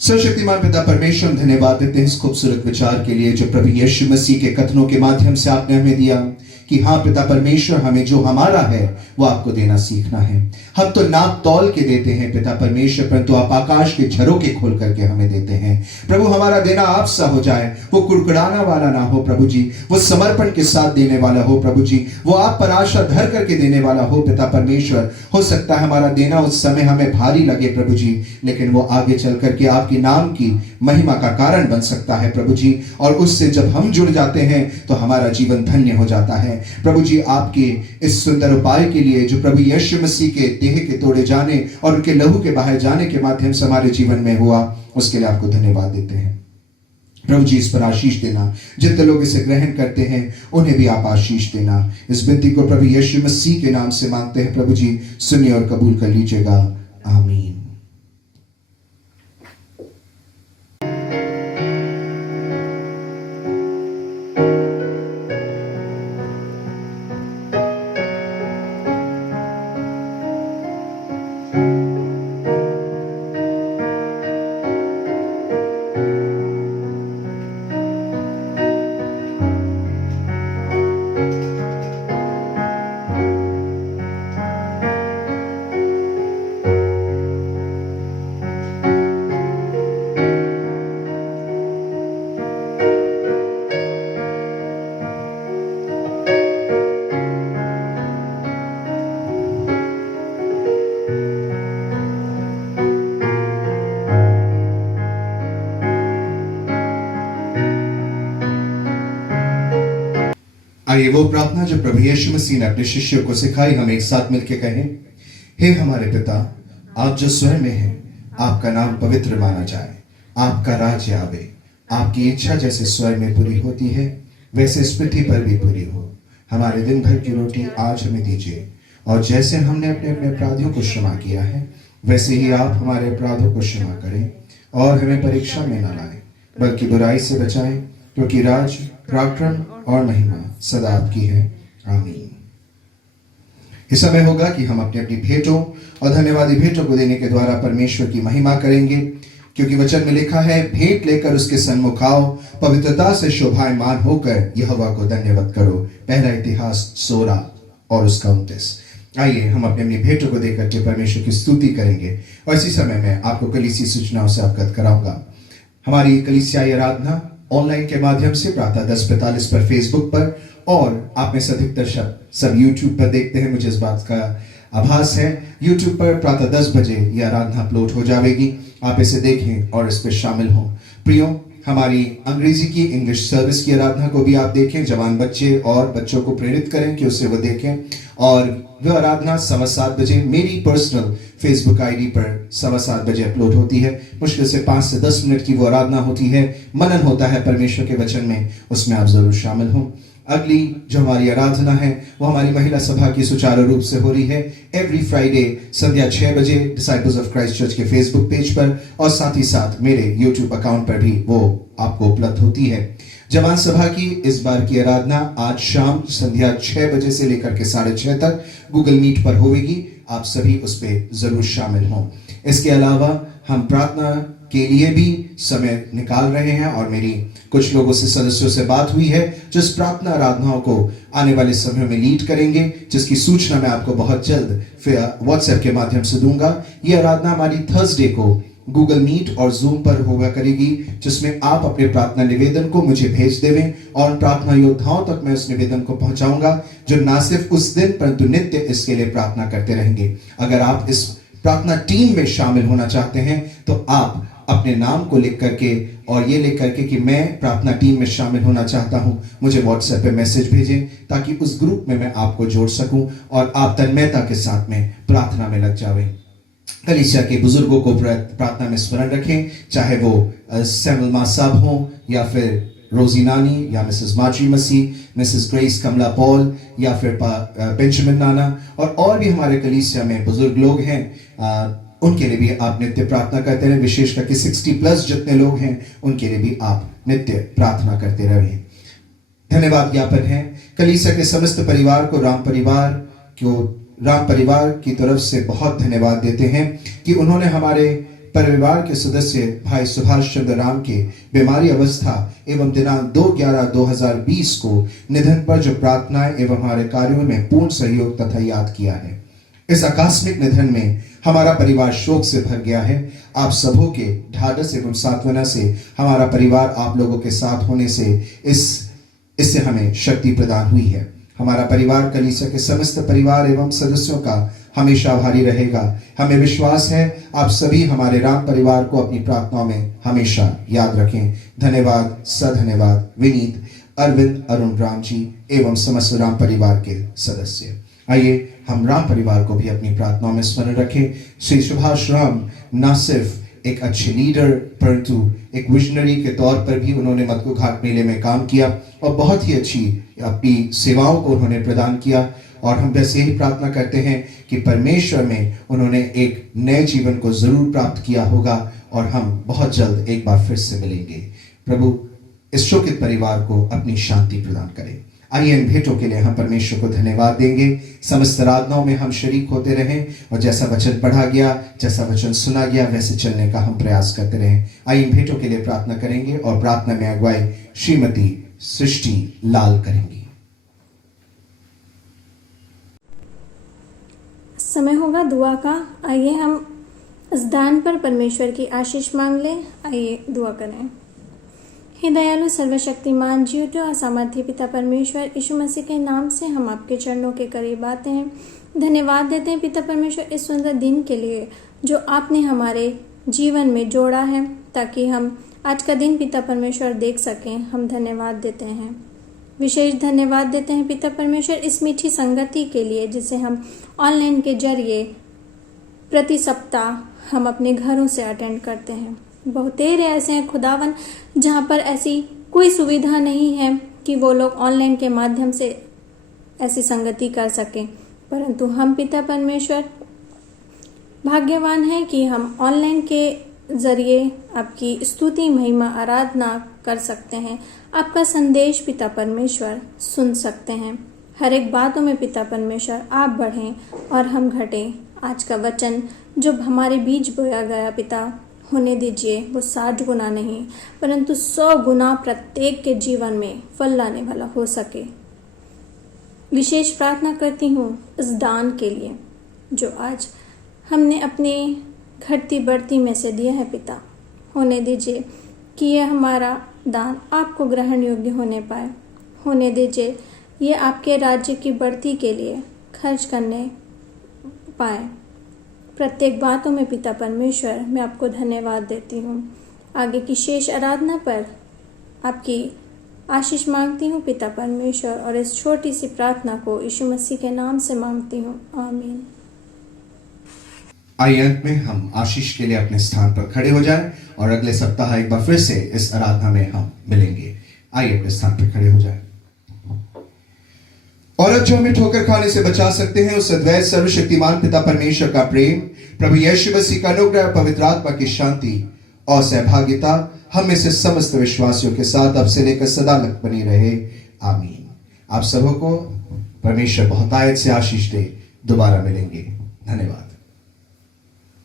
सर्वशक्तिमान पिता परमेश्वर, धन्यवाद देते हैं इस खूबसूरत विचार के लिए जो प्रभु यीशु मसीह के कथनों के माध्यम से आपने हमें दिया कि हाँ पिता परमेश्वर, हमें जो हमारा है वो आपको देना सीखना है। हम तो नाप तौल के देते हैं पिता परमेश्वर, परंतु आप आकाश के झरोखे खोल करके हमें देते हैं। प्रभु हमारा देना आप सा हो जाए, वो कुड़कुड़ाना वाला ना हो प्रभु जी, वो समर्पण के साथ देने वाला हो प्रभु जी, वो आप पर आशा धर करके देने वाला हो पिता परमेश्वर। हो सकता है हमारा देना उस समय हमें भारी लगे प्रभु जी, लेकिन वो आगे चल करके आपके नाम की महिमा का कारण बन सकता है प्रभु जी। और उससे जब हम जुड़ जाते हैं तो हमारा जीवन धन्य हो जाता है प्रभु जी। आपके इस सुंदर उपाय के लिए जो प्रभु यीशु मसीह के देह के तोड़े जाने और उनके लहू के बहाए जाने के माध्यम से हमारे जीवन में हुआ, उसके लिए आपको धन्यवाद देते हैं प्रभु जी। इस पर आशीष देना, जितने लोग इसे ग्रहण करते हैं उन्हें भी आप आशीष देना। इस विनती को प्रभु यीशु मसीह के नाम से मांगते हैं प्रभु जी, सुनिए और कबूल कर लीजिएगा, आमीन। आइए वो प्रार्थना जो प्रभु यीशु मसीह ने अपने शिष्यों को सिखाई, हम एक साथ मिलकर कहें। हे हमारे पिता, आप जो स्वर्ग में हैं, आपका नाम पवित्र माना जाए, आपका राज्य आवे, आपकी इच्छा जैसे स्वर्ग में पूरी होती है वैसे इस पृथ्वी पर भी पूरी हो। हमारे दिन भर की रोटी आज हमें दीजिए, और जैसे हमने अपने अपने अपराधियों को क्षमा किया है वैसे ही आप हमारे अपराधों को क्षमा करें, और हमें परीक्षा में न लाएं बल्कि बुराई से बचाएं, क्योंकि राज, पराक्रम और महिमा सदा आपकी है। आमीन। इस समय होगा कि हम अपनी अपनी भेंटों और धन्यवादी भेंटों को देने के द्वारा परमेश्वर की महिमा करेंगे, क्योंकि वचन में लिखा है, भेंट लेकर उसके सन्मुख आओ, पवित्रता से शोभायमान होकर यहोवा को धन्यवाद करो। पहला इतिहास 16 और उसका 29। आइए हम अपनी अपनी भेंटों को देकर के परमेश्वर की स्तुति करेंगे। और इसी समय में आपको कलीसिया सूचनाओं से अवगत कराऊंगा। हमारी कलीसियाई आराधना ऑनलाइन के माध्यम से प्रातः 10:45 पर फेसबुक पर, और आप में से अधिकतर सब यूट्यूब पर देखते हैं। मुझे इस बात का आभास है। यूट्यूब पर प्रातः 10 बजे यह आराधना अपलोड हो जाएगी। आप इसे देखें और इस पर शामिल हों। प्रियो, हमारी अंग्रेजी की इंग्लिश सर्विस की आराधना को भी आप देखें। जवान बच्चे और बच्चों को प्रेरित करें कि उसे वो देखें। और वह आराधना 7:15 बजे मेरी पर्सनल फेसबुक आईडी पर 7:15 बजे अपलोड होती है। मुश्किल से 5 से 10 मिनट की वो आराधना होती है, मनन होता है परमेश्वर के वचन में, उसमें आप जरूर शामिल हों। अगली जो हमारी आराधना है वो हमारी महिला सभा की सुचारू रूप से हो रही है एवरी फ्राइडे संध्या 6 बजे डिसाइपल्स ऑफ क्राइस्ट चर्च के फेसबुक पेज पर, और साथ ही साथ मेरे यूट्यूब अकाउंट पर भी वो आपको उपलब्ध होती है। जवान सभा की इस बार की आराधना आज शाम संध्या 6 बजे से लेकर के 6:30 तक गूगल मीट पर होगी। आप सभी उस पर जरूर शामिल हों। इसके अलावा हम प्रार्थना के लिए भी समय निकाल रहे हैं, और मेरी कुछ लोगों से सदस्यों से बात हुई है जो इस प्रार्थना आराधनाओं को आने वाले समय में लीड करेंगे, जिसकी सूचना मैं आपको बहुत जल्द फिर व्हाट्सएप के माध्यम से दूंगा। ये आराधना हमारी थर्सडे को गूगल मीट और जूम पर होगा करेगी, जिसमें आप अपने प्रार्थना निवेदन को मुझे भेज देवें, और प्रार्थना योद्धाओं तक मैं उस निवेदन को पहुंचाऊंगा जो ना सिर्फ उस दिन परंतु नित्य इसके लिए प्रार्थना करते रहेंगे। अगर आप इस प्रार्थना टीम में शामिल होना चाहते हैं तो आप अपने नाम को लिख करके और ये लिख करके कि मैं प्रार्थना टीम में शामिल होना चाहता हूं, मुझे व्हाट्सएप पे मैसेज भेजें, ताकि उस ग्रुप में मैं आपको जोड़ सकूं और आप तन्मयता के साथ में प्रार्थना में लग जावें। कलीसिया के बुजुर्गों को प्रार्थना में स्मरण रखें, चाहे वो सैमुअल मां साहब हो, या फिर रोजी नानी, या मिसेस मार्जी मसीह, मिसेस ग्रेस कमला पॉल, या फिर बेंजामिन नाना, और भी हमारे कलीसिया में बुजुर्ग लोग हैं, उनके लिए भी आप नित्य प्रार्थना करते रहे। विशेष करके 60+ जितने लोग हैं उनके लिए भी आप नित्य प्रार्थना करते रहे। धन्यवाद ज्ञापन है कलीसिया के समस्त परिवार को, राम परिवार की तरफ से बहुत धन्यवाद देते हैं कि उन्होंने हमारे परिवार के सदस्य भाई सुभाष चंद्र राम के बीमारी अवस्था एवं दिनांक 2/11/2020 को निधन पर जो प्रार्थनाएं एवं हमारे कार्यों में पूर्ण सहयोग तथा याद किया है। इस आकस्मिक निधन में हमारा परिवार शोक से भर गया है। आप सबों के ढाढ़स एवं सांत्वना से हमारा परिवार आप लोगों के साथ होने से इससे हमें शक्ति प्रदान हुई है। हमारा परिवार कलीसिया के समस्त परिवार एवं सदस्यों का हमेशा आभारी रहेगा। हमें विश्वास है आप सभी हमारे राम परिवार को अपनी प्रार्थनाओं में हमेशा याद रखें। धन्यवाद, सधन्यवाद। विनीत, अरविंद, अरुण राम जी एवं समस्त राम परिवार के सदस्य। आइए हम राम परिवार को भी अपनी प्रार्थनाओं में स्मरण रखें। श्री सुभाष राम न सिर्फ एक अच्छे लीडर परंतु एक विजनरी के तौर पर भी उन्होंने मत्को घाट मेले में काम किया और बहुत ही अच्छी अपनी सेवाओं को उन्होंने प्रदान किया। और हम वैसे ही प्रार्थना करते हैं कि परमेश्वर में उन्होंने एक नए जीवन को जरूर प्राप्त किया होगा और हम बहुत जल्द एक बार फिर से मिलेंगे। प्रभु इस शोकित परिवार को अपनी शांति प्रदान करें। आइए इन भेंटों के लिए हम परमेश्वर को धन्यवाद देंगे। समस्त आराधनाओं में हम शरीक होते रहें और जैसा वचन पढ़ा गया, जैसा वचन सुना गया, वैसे चलने का हम प्रयास करते रहें। आइए इन भेंटों के लिए प्रार्थना करेंगे और प्रार्थना में अगुवाई श्रीमती सृष्टि लाल करेंगी। समय होगा दुआ का। आइए हम इस दान पर परमेश्वर की आशीष मांग लें। आइए दुआ करें। हे दयालु सर्वशक्तिमान जीवित और सामर्थ्य पिता परमेश्वर, यीशु मसीह के नाम से हम आपके चरणों के करीब आते हैं। धन्यवाद देते हैं पिता परमेश्वर इस सुंदर दिन के लिए जो आपने हमारे जीवन में जोड़ा है, ताकि हम आज का दिन पिता परमेश्वर देख सकें। हम धन्यवाद देते हैं। विशेष धन्यवाद देते हैं पिता परमेश्वर इस मीठी संगति के लिए जिसे हम ऑनलाइन के जरिए प्रति सप्ताह हम अपने घरों से अटेंड करते हैं। बहुतेरे ऐसे हैं खुदावन जहाँ पर ऐसी कोई सुविधा नहीं है कि वो लोग ऑनलाइन के माध्यम से ऐसी संगति कर सकें, परंतु हम पिता परमेश्वर भाग्यवान हैं कि हम ऑनलाइन के जरिए आपकी स्तुति महिमा आराधना कर सकते हैं, आपका संदेश पिता परमेश्वर सुन सकते हैं। हर एक बातों में पिता परमेश्वर आप बढ़ें और हम घटें। आज का वचन जो हमारे बीच बोया गया पिता होने दीजिए वो 60 गुना नहीं परंतु 100 गुना प्रत्येक के जीवन में फल लाने वाला हो सके। विशेष प्रार्थना करती हूँ इस दान के लिए जो आज हमने अपने घटती बढ़ती में से दिया है पिता। होने दीजिए कि यह हमारा दान आपको ग्रहण योग्य होने पाए। होने दीजिए ये आपके राज्य की बढ़ती के लिए खर्च करने पाए। प्रत्येक बातों में पिता परमेश्वर मैं आपको धन्यवाद देती हूँ। आगे की शेष आराधना पर आपकी आशीष मांगती हूँ पिता परमेश्वर और इस छोटी सी प्रार्थना को यीशु मसीह के नाम से मांगती हूँ, आमीन। आइए अंत में हम आशीष के लिए अपने स्थान पर खड़े हो जाएं और अगले सप्ताह एक बार फिर से इस आराधना में हम मिलेंगे। आइए अपने स्थान पर खड़े हो जाएं। और अब जो हमें ठोकर खाने से बचा सकते हैं उस अद्वैत सर्वशक्तिमान पिता परमेश्वर का प्रेम, प्रभु यीशु मसीह का अनुग्रह, पवित्र आत्मा की शांति और सहभागिता हम में से समस्त विश्वासियों के साथ अब से लेकर सदा तक बनी रहे, आमीन। आप सबों को परमेश्वर बहुतायत से आशीष दे। दोबारा मिलेंगे। धन्यवाद।